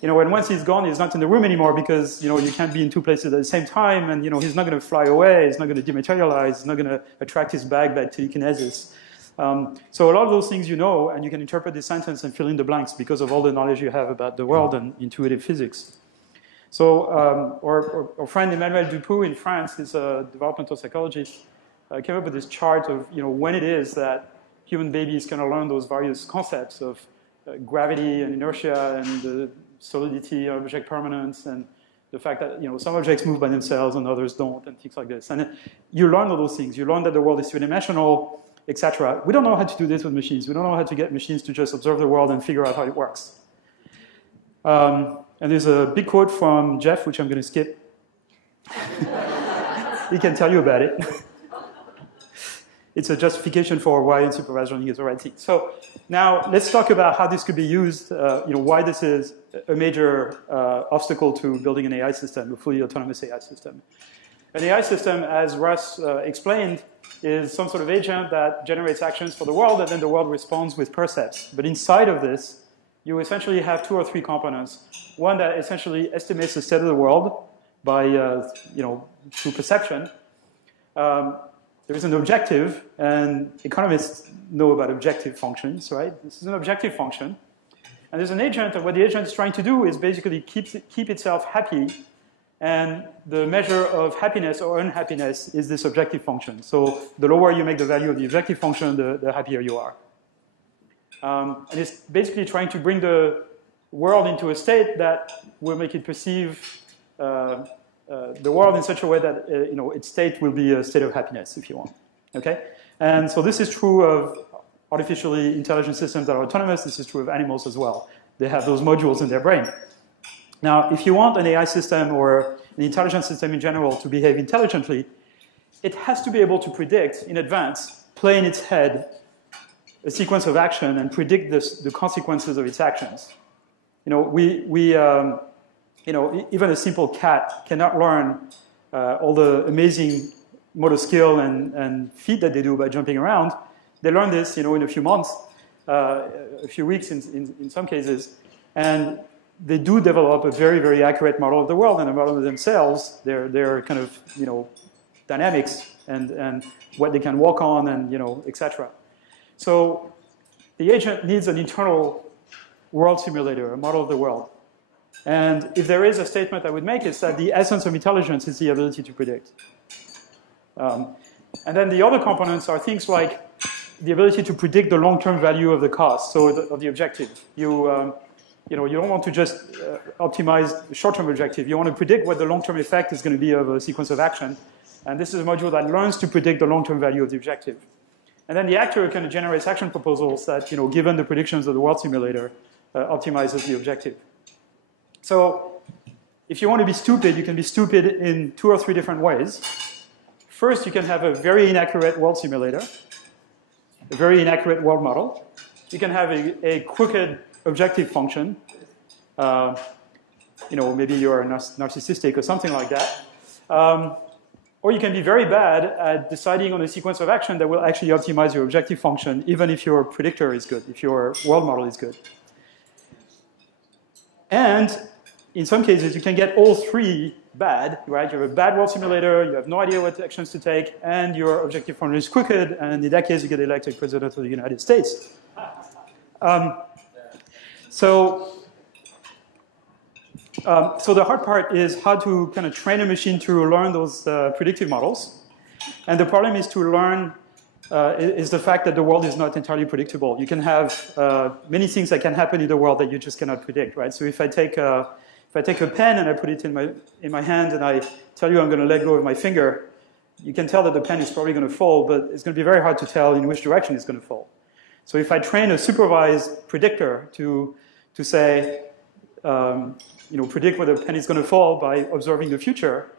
And once he's gone, he's not in the room anymore because, you can't be in 2 places at the same time. And, he's not going to fly away. He's not going to dematerialize. He's not going to attract his bag by telekinesis. So a lot of those things and you can interpret the sentence and fill in the blanks because of all the knowledge you have about the world and intuitive physics. So our friend Emmanuel Dupoux in France is a developmental psychologist, came up with this chart of when it is that human babies kind of learn those various concepts of gravity and inertia and the solidity of object permanence and the fact that some objects move by themselves and others don't and things like this. And you learn all those things. You learn that the world is three-dimensional, etc. We don't know how to do this with machines. We don't know how to get machines to just observe the world and figure out how it works. And there's a big quote from Jeff, which I'm going to skip. He can tell you about it. It's a justification for why unsupervised learning is the right thing. So now let's talk about how this could be used, why this is a major obstacle to building an AI system, a fully autonomous AI system. An AI system, as Russ explained, is some sort of agent that generates actions for the world, and then the world responds with percepts. But inside of this, you essentially have 2 or 3 components. One that essentially estimates the state of the world by, through perception. There is an objective, and economists know about objective functions, right? This is an objective function. And there's an agent, and what the agent is trying to do is basically keep itself happy, and the measure of happiness or unhappiness is this objective function. So the lower you make the value of the objective function, the happier you are. And it's basically trying to bring the world into a state that will make it perceive the world in such a way that its state will be a state of happiness, if you want. Okay? And so this is true of artificially intelligent systems that are autonomous. This is true of animals as well. They have those modules in their brain. Now, if you want an AI system or an intelligent system in general to behave intelligently, it has to be able to predict in advance, play in its head a sequence of action and predict the consequences of its actions. Even a simple cat cannot learn all the amazing motor skill and feat that they do by jumping around. They learn this, in a few months, a few weeks in some cases, and they do develop a very, very accurate model of the world and a model of themselves, their kind of, dynamics and what they can walk on and, etc. So the agent needs an internal world simulator, a model of the world. And if there is a statement I would make, it's that the essence of intelligence is the ability to predict. And then the other components are things like the ability to predict the long-term value of the cost, so of the objective. You don't want to just optimize the short-term objective. You want to predict what the long-term effect is going to be of a sequence of action. And this is a module that learns to predict the long-term value of the objective. And then the actor kind of generates action proposals that, given the predictions of the world simulator, optimizes the objective. So if you want to be stupid, you can be stupid in 2 or 3 different ways. First, you can have a very inaccurate world simulator, a very inaccurate world model. You can have a crooked objective function. Maybe you're narcissistic or something like that. Or you can be very bad at deciding on a sequence of action that will actually optimize your objective function, even if your predictor is good, if your world model is good. And in some cases, you can get all 3 bad, right? You have a bad world simulator, you have no idea what actions to take, and your objective function is crooked, and in that case, you get elected president of the United States. So the hard part is how to kind of train a machine to learn those predictive models. And the problem is to learn is the fact that the world is not entirely predictable. You can have many things that can happen in the world that you just cannot predict, right? So if I take a pen and I put it in my hand and I tell you I'm going to let go of my finger, you can tell that the pen is probably going to fall, but it's going to be very hard to tell in which direction it's going to fall. So if I train a supervised predictor to say, predict where the pen is going to fall by observing the future,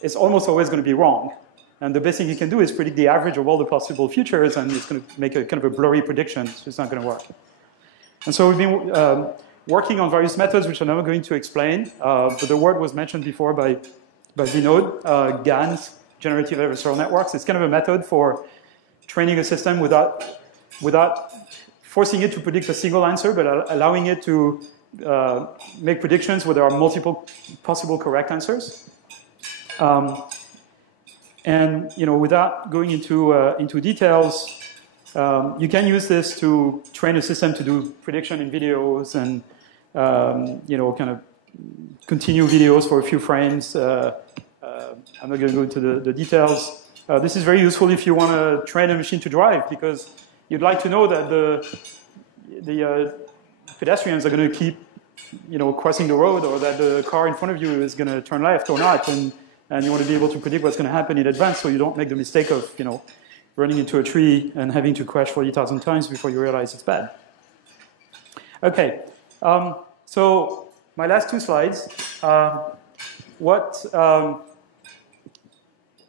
it's almost always going to be wrong. And the best thing you can do is predict the average of all the possible futures, and it's going to make a kind of a blurry prediction, so it's not going to work. And so we've been working on various methods, which I'm not going to explain, but the word was mentioned before by Vinod, GANs, generative adversarial networks. It's kind of a method for training a system without forcing it to predict a single answer, but allowing it to make predictions where there are multiple possible correct answers. And without going into details, you can use this to train a system to do prediction in videos and kind of continue videos for a few frames. I'm not going to go into the details. This is very useful if you want to train a machine to drive, because you'd like to know that the pedestrians are going to keep, crossing the road, or that the car in front of you is going to turn left or not, and you want to be able to predict what's going to happen in advance, so you don't make the mistake of, running into a tree and having to crash 40,000 times before you realize it's bad. Okay, so my last two slides.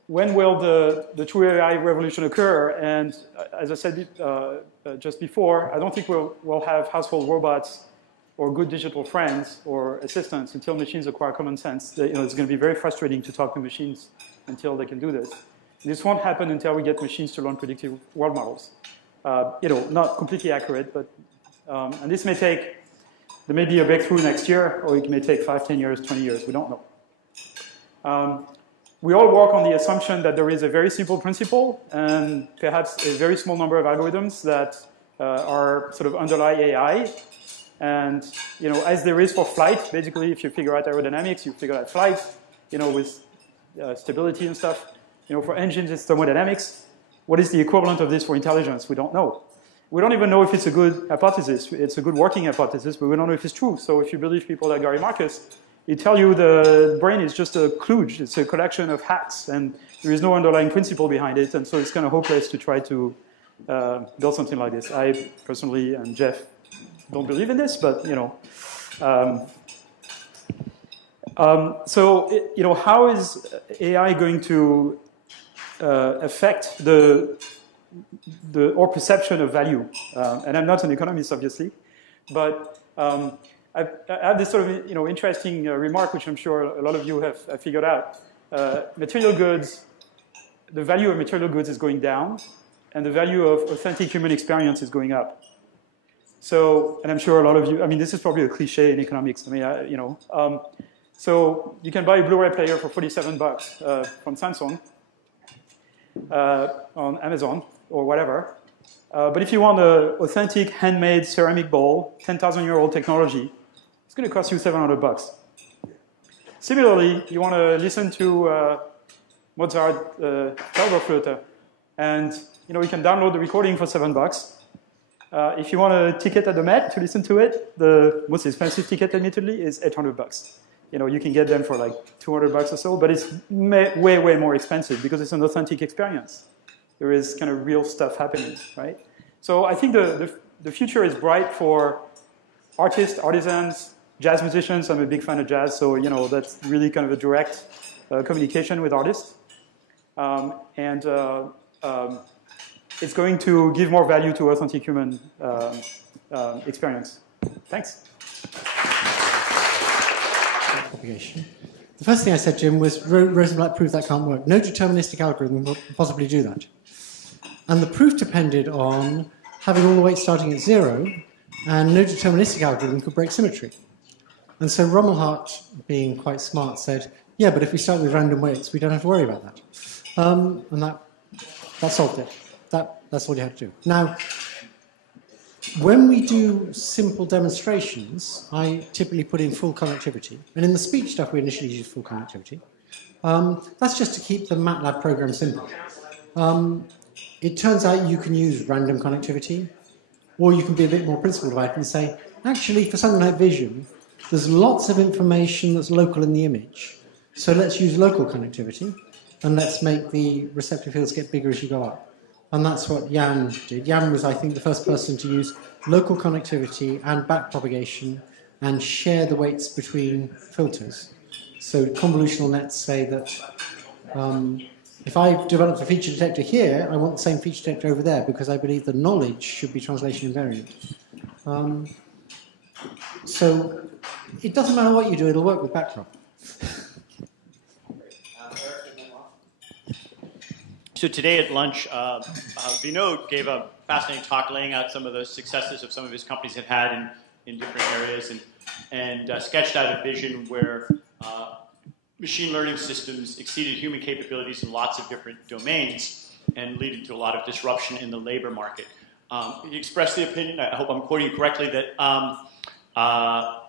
When will the true AI revolution occur? And as I said just before, I don't think we'll have household robots or good digital friends or assistants until machines acquire common sense. It's going to be very frustrating to talk to machines until they can do this. This won't happen until we get machines to learn predictive world models. Not completely accurate, but and this may take. There may be a breakthrough next year, or it may take 5, 10 years, 20 years. We don't know. We all work on the assumption that there is a very simple principle and perhaps a very small number of algorithms that are sort of underlie AI. And as there is for flight, basically, if you figure out aerodynamics, you figure out flight, with stability and stuff. For engines, it's thermodynamics. What is the equivalent of this for intelligence? We don't know. We don't even know if it's a good hypothesis. It's a good working hypothesis, but we don't know if it's true. So if you believe people like Gary Marcus, they tell you the brain is just a kludge. It's a collection of hacks, and there is no underlying principle behind it. And so it's kind of hopeless to try to build something like this. I personally, and Jeff, don't believe in this, but how is AI going to affect our perception of value? And I'm not an economist, obviously, but I have this sort of interesting remark, which I'm sure a lot of you have figured out. Material goods, the value of material goods is going down, and the value of authentic human experience is going up. So, and I'm sure a lot of you, this is probably a cliche in economics. So you can buy a Blu-ray player for $47 from Samsung on Amazon or whatever. But if you want an authentic handmade ceramic bowl, 10,000-year-old technology, it's going to cost you $700. Similarly, you want to listen to Mozart Zauberflöte, and you can download the recording for $7. If you want a ticket at the Met to listen to it, the most expensive ticket, admittedly, is $800. You can get them for like $200 or so, but it's way, way more expensive because it's an authentic experience. There is kind of real stuff happening, right? So I think the future is bright for artists, artisans, jazz musicians. I'm a big fan of jazz, so that's really kind of a direct communication with artists. It's going to give more value to authentic human experience. Thanks. Propagation. The first thing I said, Jim, was Rosenblatt proved that can't work. No deterministic algorithm will possibly do that. And the proof depended on having all the weights starting at 0, and no deterministic algorithm could break symmetry. And so Rommelhart, being quite smart, said, yeah, but if we start with random weights, we don't have to worry about that. And that solved it. That's all you have to do. Now, when we do simple demonstrations, I typically put in full connectivity. And in the speech stuff, we initially use full connectivity. That's just to keep the MATLAB program simple. It turns out you can use random connectivity, or you can be a bit more principled about it and say, actually, for something like vision, there's lots of information that's local in the image. So let's use local connectivity, and let's make the receptive fields get bigger as you go up. And that's what Yann did. Yann was, I think, the first person to use local connectivity and backpropagation and share the weights between filters. So convolutional nets say that if I've developed a feature detector here, I want the same feature detector over there because I believe the knowledge should be translation invariant. So it doesn't matter what you do, it'll work with backprop. So today at lunch, Vinod gave a fascinating talk laying out some of the successes of some of his companies have had in different areas and sketched out a vision where machine learning systems exceeded human capabilities in lots of different domains and leading to a lot of disruption in the labor market. He expressed the opinion, I hope I'm quoting you correctly, that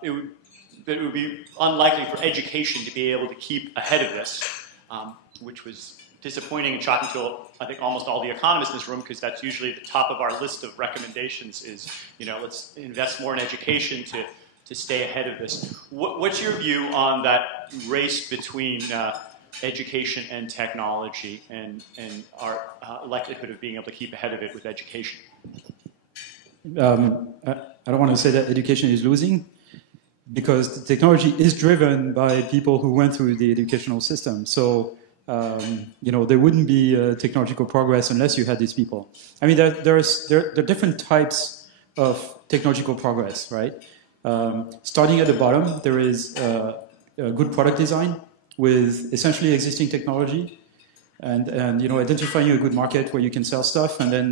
it would be unlikely for education to be able to keep ahead of this, which was disappointing and shocking to, I think, almost all the economists in this room, because that's usually the top of our list of recommendations is, let's invest more in education to stay ahead of this. What's your view on that race between education and technology and our likelihood of being able to keep ahead of it with education? I don't want to say that education is losing, because the technology is driven by people who went through the educational system. So, there wouldn't be technological progress unless you had these people. I mean, there are different types of technological progress, right? Starting at the bottom, there is a good product design with essentially existing technology, and identifying a good market where you can sell stuff, and then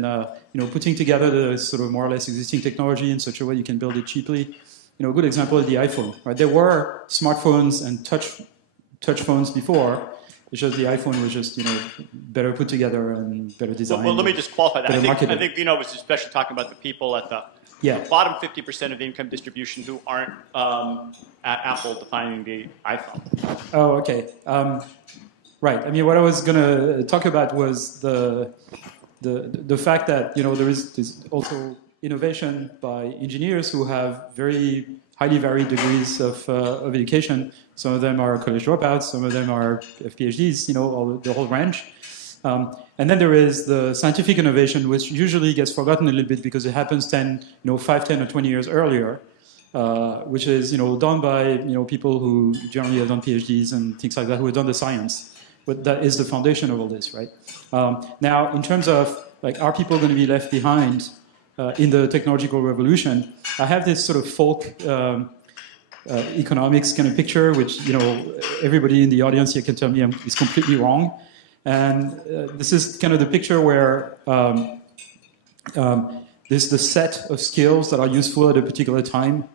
putting together the sort of more or less existing technology in such a way you can build it cheaply. A good example is the iPhone, right? There were smartphones and touch phones before. It's just the iPhone was just better put together and better designed. Well, let me just qualify that. I think Vino was especially talking about the people at the bottom 50% of the income distribution who aren't at Apple defining the iPhone. Oh, okay. Right. I mean, what I was going to talk about was the fact that there's also innovation by engineers who have very highly varied degrees of education. Some of them are college dropouts, some of them are PhDs, the whole range. And then there is the scientific innovation, which usually gets forgotten a little bit because it happens 5, 10, or 20 years earlier, which is done by people who generally have done PhDs and things like that, who have done the science. But that is the foundation of all this, right? Now, in terms of are people going to be left behind in the technological revolution? I have this sort of folk economics kind of picture, which everybody in the audience here can tell me is completely wrong. And this is kind of the picture where there's the set of skills that are useful at a particular time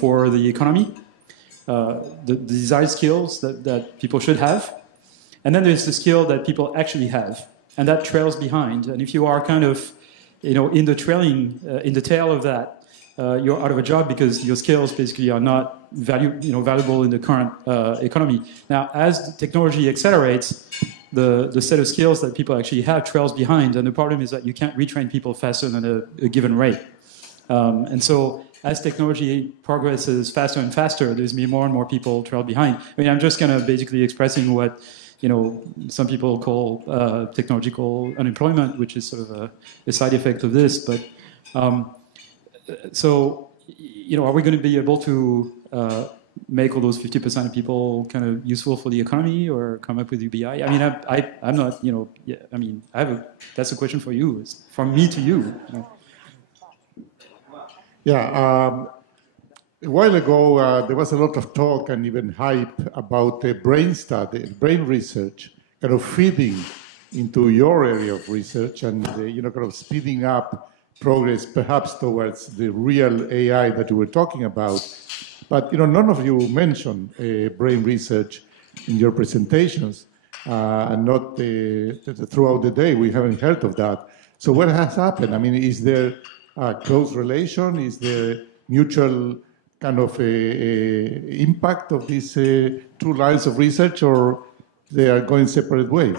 for the economy, the desired skills that people should have. And then there's the skill that people actually have, and that trails behind. And if you are kind of in the tail of that, you're out of a job because your skills basically are not valuable in the current economy. Now, as technology accelerates, the set of skills that people actually have trails behind, and the problem is that you can't retrain people faster than a given rate. And so, as technology progresses faster and faster, there's more and more people trail behind. I mean, I'm just kind of basically expressing what some people call technological unemployment, which is sort of a side effect of this. But so, are we going to be able to make all those 50% of people kind of useful for the economy, or come up with UBI? I mean, I'm not. I mean, that's a question for you. It's from me to you. Yeah. A while ago, there was a lot of talk and even hype about the brain study, brain research, kind of feeding into your area of research and, kind of speeding up progress, perhaps towards the real AI that you were talking about. But, none of you mentioned brain research in your presentations, and not throughout the day. We haven't heard of that. So what has happened? I mean, is there a close relation? Is there mutual kind of impact of these two lines of research, or they are going separate ways?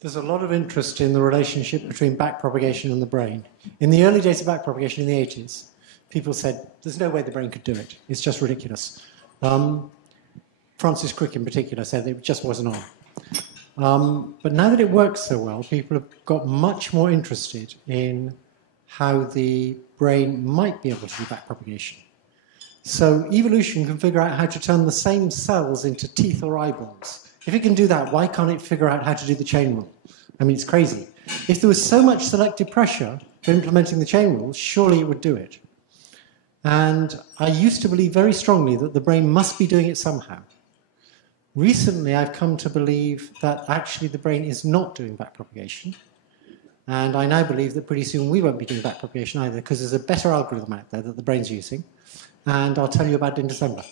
There's a lot of interest in the relationship between backpropagation and the brain. In the early days of backpropagation in the 80s, people said, there's no way the brain could do it. It's just ridiculous. Francis Crick in particular said it just wasn't on. But now that it works so well, people have got much more interested in how the brain might be able to do backpropagation. So evolution can figure out how to turn the same cells into teeth or eyeballs. If it can do that, why can't it figure out how to do the chain rule? I mean, it's crazy. If there was so much selective pressure for implementing the chain rule, surely it would do it. And I used to believe very strongly that the brain must be doing it somehow. Recently, I've come to believe that actually the brain is not doing backpropagation. And I now believe that pretty soon we won't be doing backpropagation either, because there's a better algorithm out there that the brain's using. And I'll tell you about it in December.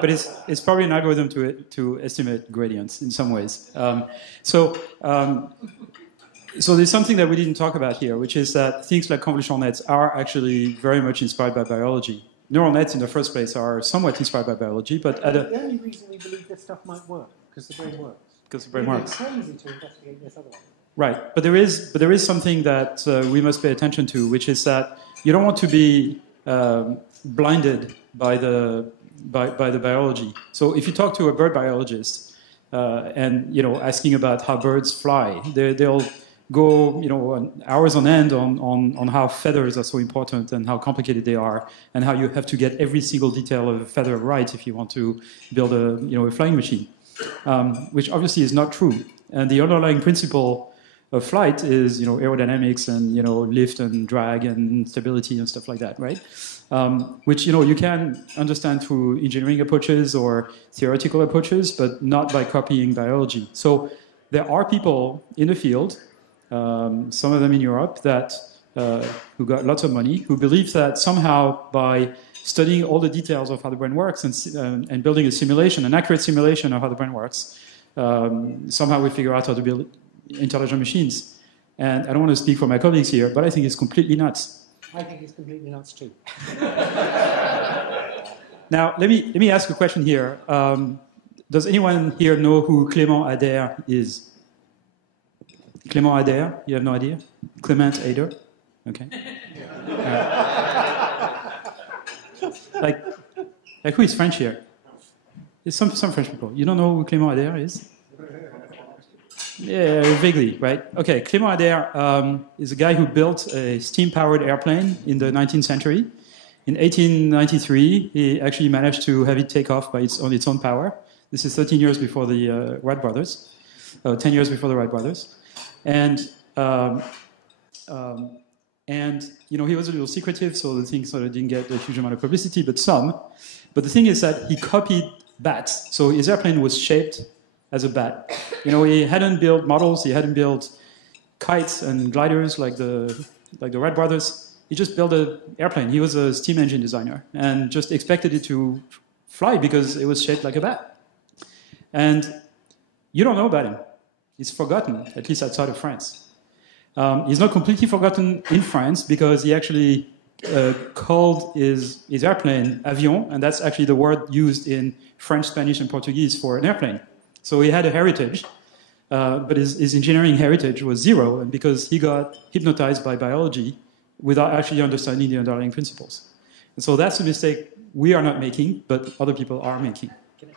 But it's probably an algorithm to estimate gradients in some ways. So there's something that we didn't talk about here, which is that things like convolutional nets are actually very much inspired by biology. Neural nets in the first place are somewhat inspired by biology, but the only reason we believe this stuff might work, Because the brain works. Because the brain works. It's crazy to investigate this otherwise. Right, but there is something that we must pay attention to, which is that you don't want to be blinded by the biology. So if you talk to a bird biologist and asking about how birds fly, they'll go hours on end on how feathers are so important and how complicated they are, and how you have to get every single detail of a feather right if you want to build a flying machine, which obviously is not true. And the underlying principle of flight is aerodynamics and lift and drag and stability and stuff like that, right? Which you can understand through engineering approaches or theoretical approaches, but not by copying biology. So there are people in the field, some of them in Europe, that who got lots of money, who believe that somehow by studying all the details of how the brain works and building a simulation, an accurate simulation of how the brain works, somehow we figure out how to build intelligent machines. And I don't want to speak for my colleagues here, but I think it's completely nuts. I think it's completely nuts too. Now, let me ask a question here. Does anyone here know who Clément Ader is? Clément Ader? You have no idea? Clement Ader? Okay. Like who is French here? There's some French people. You don't know who Clément Ader is? Yeah, vaguely, right? Okay, Clément Ader is a guy who built a steam-powered airplane in the 19th century. In 1893, he actually managed to have it take off on its own power. This is 13 years before the Wright brothers, 10 years before the Wright brothers. And he was a little secretive, so the thing sort of didn't get a huge amount of publicity, but some. But the thing is that he copied bats. So his airplane was shaped as a bat. He hadn't built models, he hadn't built kites and gliders like the Wright brothers. He just built an airplane. He was a steam engine designer and just expected it to fly because it was shaped like a bat. And you don't know about him. He's forgotten, at least outside of France. He's not completely forgotten in France because he actually called his airplane avion, and that's actually the word used in French, Spanish, and Portuguese for an airplane. So he had a heritage, but his engineering heritage was zero, and because he got hypnotized by biology without actually understanding the underlying principles. And so that's a mistake we are not making, but other people are making.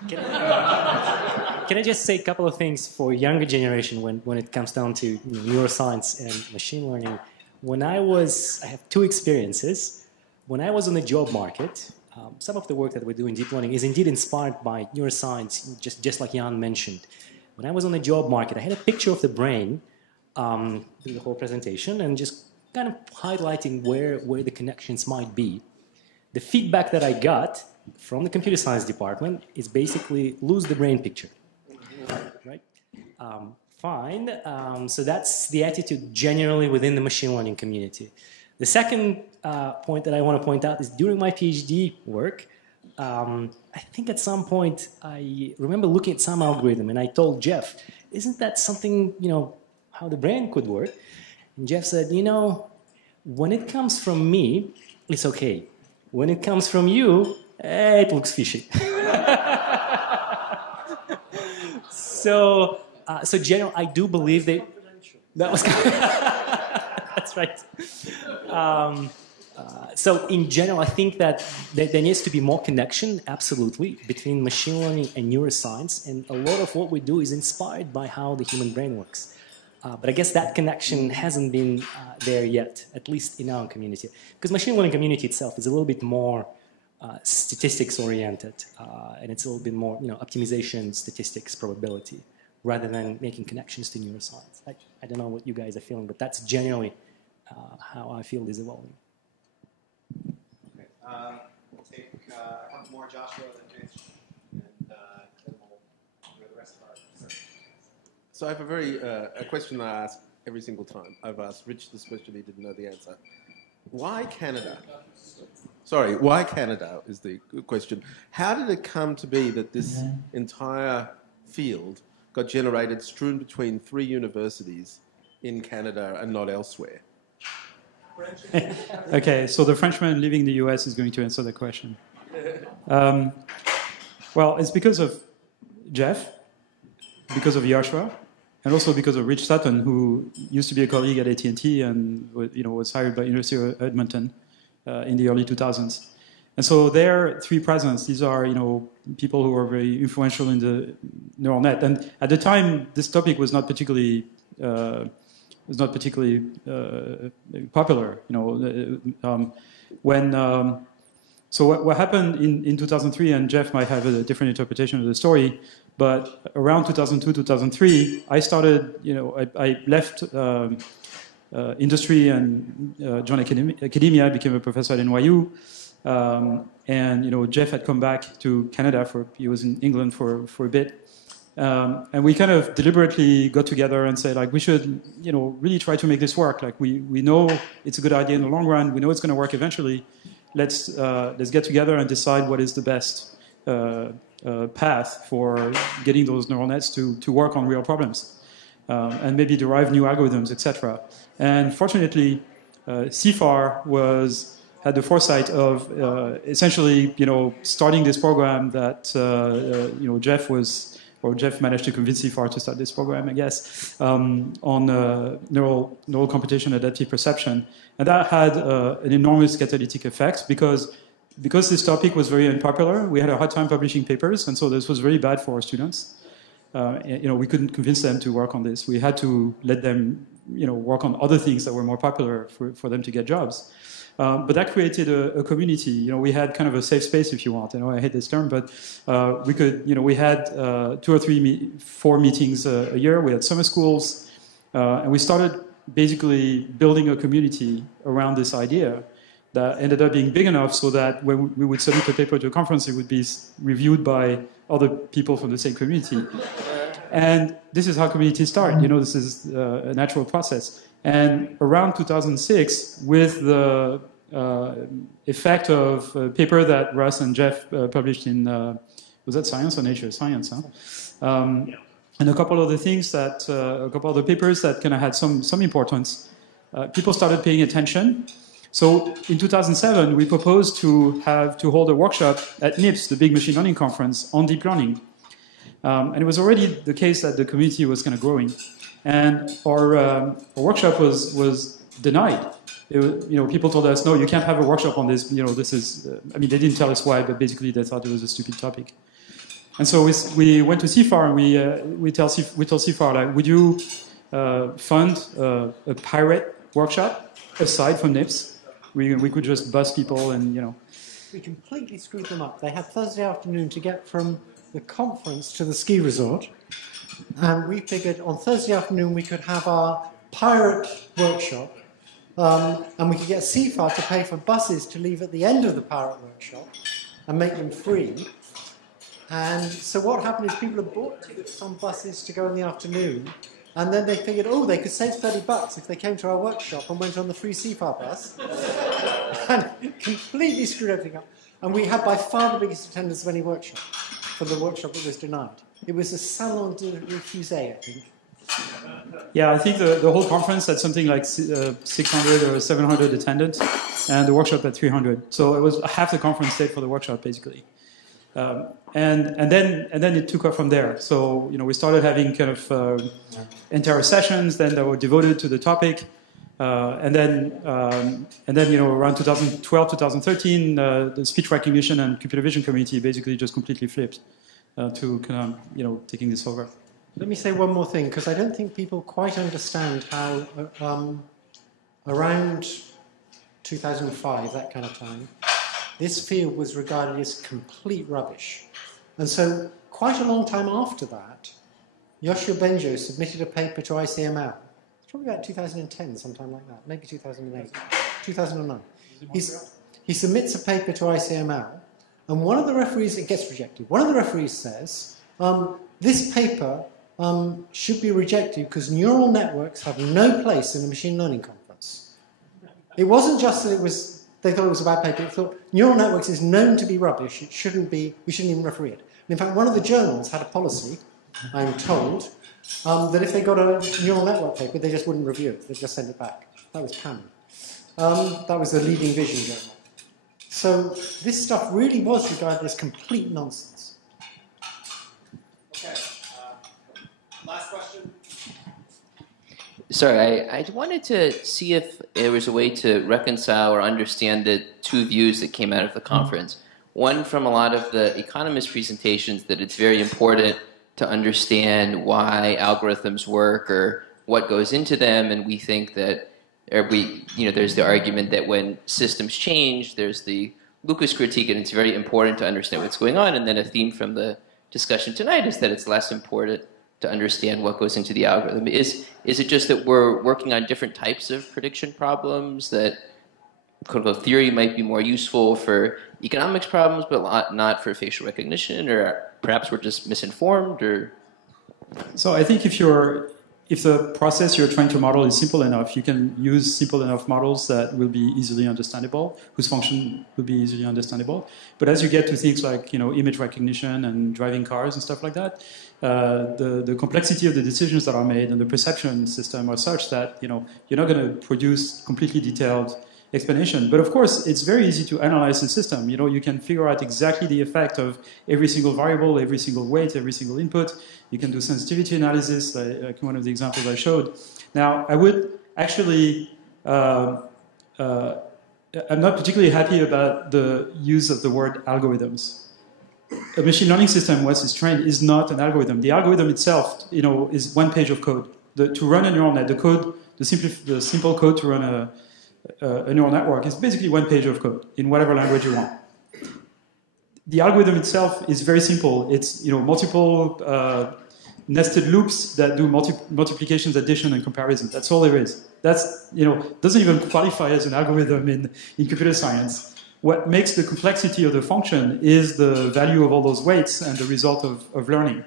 Can I just say a couple of things for younger generation when it comes down to neuroscience and machine learning? I have two experiences. When I was on the job market, some of the work that we do in deep learning is indeed inspired by neuroscience, just like Yann mentioned. When I was on the job market, I had a picture of the brain through the whole presentation and just kind of highlighting where the connections might be. The feedback that I got from the computer science department is basically lose the brain picture. Right? Fine. So that's the attitude generally within the machine learning community. The second point that I want to point out is during my PhD work, I think at some point I remember looking at some algorithm and I told Jeff, isn't that something, how the brain could work? And Jeff said, when it comes from me, it's okay. When it comes from you, it looks fishy. So general, I do believe that was that's right. So in general, I think that there needs to be more connection, absolutely, between machine learning and neuroscience, and a lot of what we do is inspired by how the human brain works. But I guess that connection hasn't been there yet, at least in our community, because machine learning community itself is a little bit more statistics oriented, and it's a little bit more, optimization, statistics, probability, rather than making connections to neuroscience. I don't know what you guys are feeling, but that's generally how our field is evolving. Okay, we'll take a couple more, Joshua, then James, and then we'll do the rest of our research. So I have a question that I ask every single time. I've asked Rich this question, he didn't know the answer. Why Canada? Sorry, why Canada is the question. How did it come to be that this entire field got generated strewn between 3 universities in Canada and not elsewhere? Okay, so the Frenchman living in the US is going to answer the question. Well, it's because of Jeff because of Joshua, and also because of Rich Sutton, who used to be a colleague at AT&T and was hired by University of Edmonton in the early 2000s. And so their three presidents, these are people who are very influential in the neural net. And at the time, this topic was not particularly popular. So what happened in 2003, and Jeff might have a different interpretation of the story, but around 2002, 2003, I started, I left industry and joined academia. I became a professor at NYU. And Jeff had come back to Canada he was in England for a bit. And we kind of deliberately got together and said, like, we should, really try to make this work. Like, we know it's a good idea in the long run. We know it's going to work eventually. Let's get together and decide what is the best path for getting those neural nets to work on real problems, and maybe derive new algorithms, etc. And fortunately, CIFAR had the foresight of essentially, starting this program that Jeff managed to convince CIFAR to start this program, I guess, on neural computation adaptive perception. And that had an enormous catalytic effect because this topic was very unpopular. We had a hard time publishing papers, and so this was very bad for our students. We couldn't convince them to work on this. We had to let them, work on other things that were more popular for them to get jobs. But that created a community. We had kind of a safe space, if you want. I hate this term, but we could. We had 2 or 4 meetings a year. We had summer schools, and we started basically building a community around this idea that ended up being big enough so that when we would submit a paper to a conference, it would be reviewed by other people from the same community. And this is how communities start. This is a natural process. And around 2006, with the effect of a paper that Russ and Jeff published in, was that Science or Nature? Science, huh? And a couple other things a couple other papers that kind of had some importance. People started paying attention. So in 2007, we proposed to hold a workshop at NIPS, the big machine learning conference, on deep learning. And it was already the case that the community was kind of growing. And our workshop was denied. People told us, no, you can't have a workshop on this. This is, they didn't tell us why, but basically they thought it was a stupid topic. And so we went to CIFAR and we told CIFAR, like, would you fund a pirate workshop aside from NIPS? We could just bus people and, We completely screwed them up. They had Thursday afternoon to get from the conference to the ski resort. And we figured on Thursday afternoon we could have our pirate workshop, and we could get CIFAR to pay for buses to leave at the end of the pirate workshop and make them free. And so what happened is people had bought tickets on buses to go in the afternoon, and then they figured, they could save $30 if they came to our workshop and went on the free CIFAR bus, and completely screwed everything up. And we had by far the biggest attendance of any workshop for the workshop that was denied. It was a salon de refusé, I think. Yeah, I think the whole conference had something like 600 or 700 attendants, and the workshop had 300. So it was half the conference stayed for the workshop, basically. And then it took off from there. So we started having kind of entire sessions then that were devoted to the topic, and then around 2012, 2013, the speech recognition and computer vision community basically just completely flipped to kind of taking this over. Let me say one more thing, because I don't think people quite understand how around 2005, that kind of time, this field was regarded as complete rubbish. And so quite a long time after that, Yoshua Benjo submitted a paper to ICML. It's probably about 2010, sometime like that, maybe 2008, 2009. He submits a paper to ICML, and one of the referees, it gets rejected. One of the referees says, this paper should be rejected because neural networks have no place in a machine learning conference. It wasn't just that they thought it was a bad paper. They thought neural networks is known to be rubbish. We shouldn't even referee it. And in fact, one of the journals had a policy, I'm told, that if they got a neural network paper, they just wouldn't review it. They'd just send it back. That was PAM. That was the leading vision journal. So this stuff really was regarded as complete nonsense. Okay. Sorry, I wanted to see if there was a way to reconcile or understand the two views that came out of the conference. One from a lot of the economist presentations that it's very important to understand why algorithms work or what goes into them, and we think that there's the argument that when systems change, there's the Lucas critique, and it's very important to understand what's going on. And then a theme from the discussion tonight is that it's less important to understand what goes into the algorithm. Is it just that we're working on different types of prediction problems, that quote-unquote theory might be more useful for economics problems, but not for facial recognition, or perhaps we're just misinformed? Or so I think if the process you're trying to model is simple enough, you can use simple enough models that will be easily understandable, whose function will be easily understandable. But as you get to things like image recognition and driving cars and stuff like that, the complexity of the decisions that are made and the perception system are such that you're not going to produce completely detailed explanation. But of course, it's very easy to analyze the system. You can figure out exactly the effect of every single variable, every single weight, every single input. You can do sensitivity analysis, like one of the examples I showed. Now, I would actually, I'm not particularly happy about the use of the word algorithms. A machine learning system, once it's trained, is not an algorithm. The algorithm itself, is one page of code. To run a neural net, the simple code to run a neural network is basically one page of code in whatever language you want. The algorithm itself is very simple. It's multiple nested loops that do multiplications, addition, and comparison. That's all there is. That's doesn't even qualify as an algorithm in computer science. What makes the complexity of the function is the value of all those weights and the result of learning.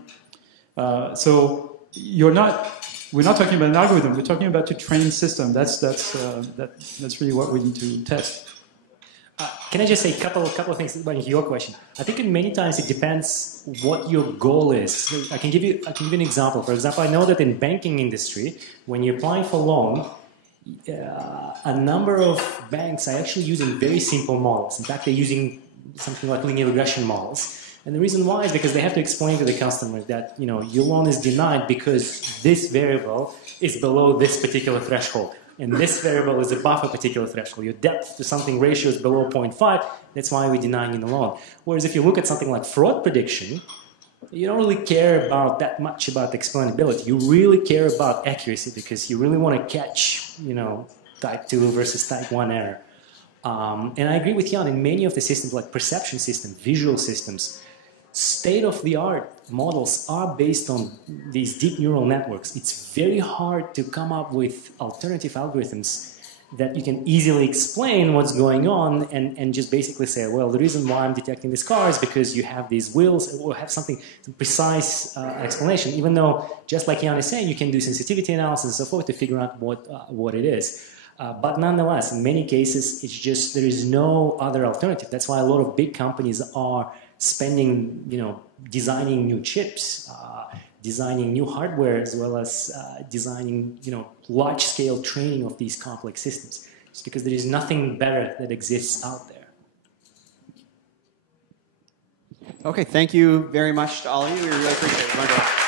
So we're not talking about an algorithm. We're talking about a trained system. That's really what we need to test. Can I just say a couple of things about your question? I think many times it depends what your goal is. So I can give you an example. For example, I know that in banking industry, when you're applying for loan, a number of banks are actually using very simple models. In fact, they're using something like linear regression models. And the reason why is because they have to explain to the customer that your loan is denied because this variable is below this particular threshold. And this variable is above a particular threshold. Your depth to something ratio is below 0.5. That's why we're denying you the loan. Whereas if you look at something like fraud prediction, you don't really care about that much about explainability. You really care about accuracy because you really want to catch, type 2 versus type 1 error. And I agree with Yann, in many of the systems like perception systems, visual systems, state-of-the-art models are based on these deep neural networks. It's very hard to come up with alternative algorithms that you can easily explain what's going on and just basically say, well, the reason why I'm detecting this car is because you have these wheels, or have some precise explanation, even though, just like Yann is saying, you can do sensitivity analysis and so forth to figure out what it is. But nonetheless, in many cases, it's just there is no other alternative. That's why a lot of big companies are spending, designing new chips, designing new hardware, as well as designing, large-scale training of these complex systems. Just because there is nothing better that exists out there. Okay, thank you very much to all of you. We really appreciate it.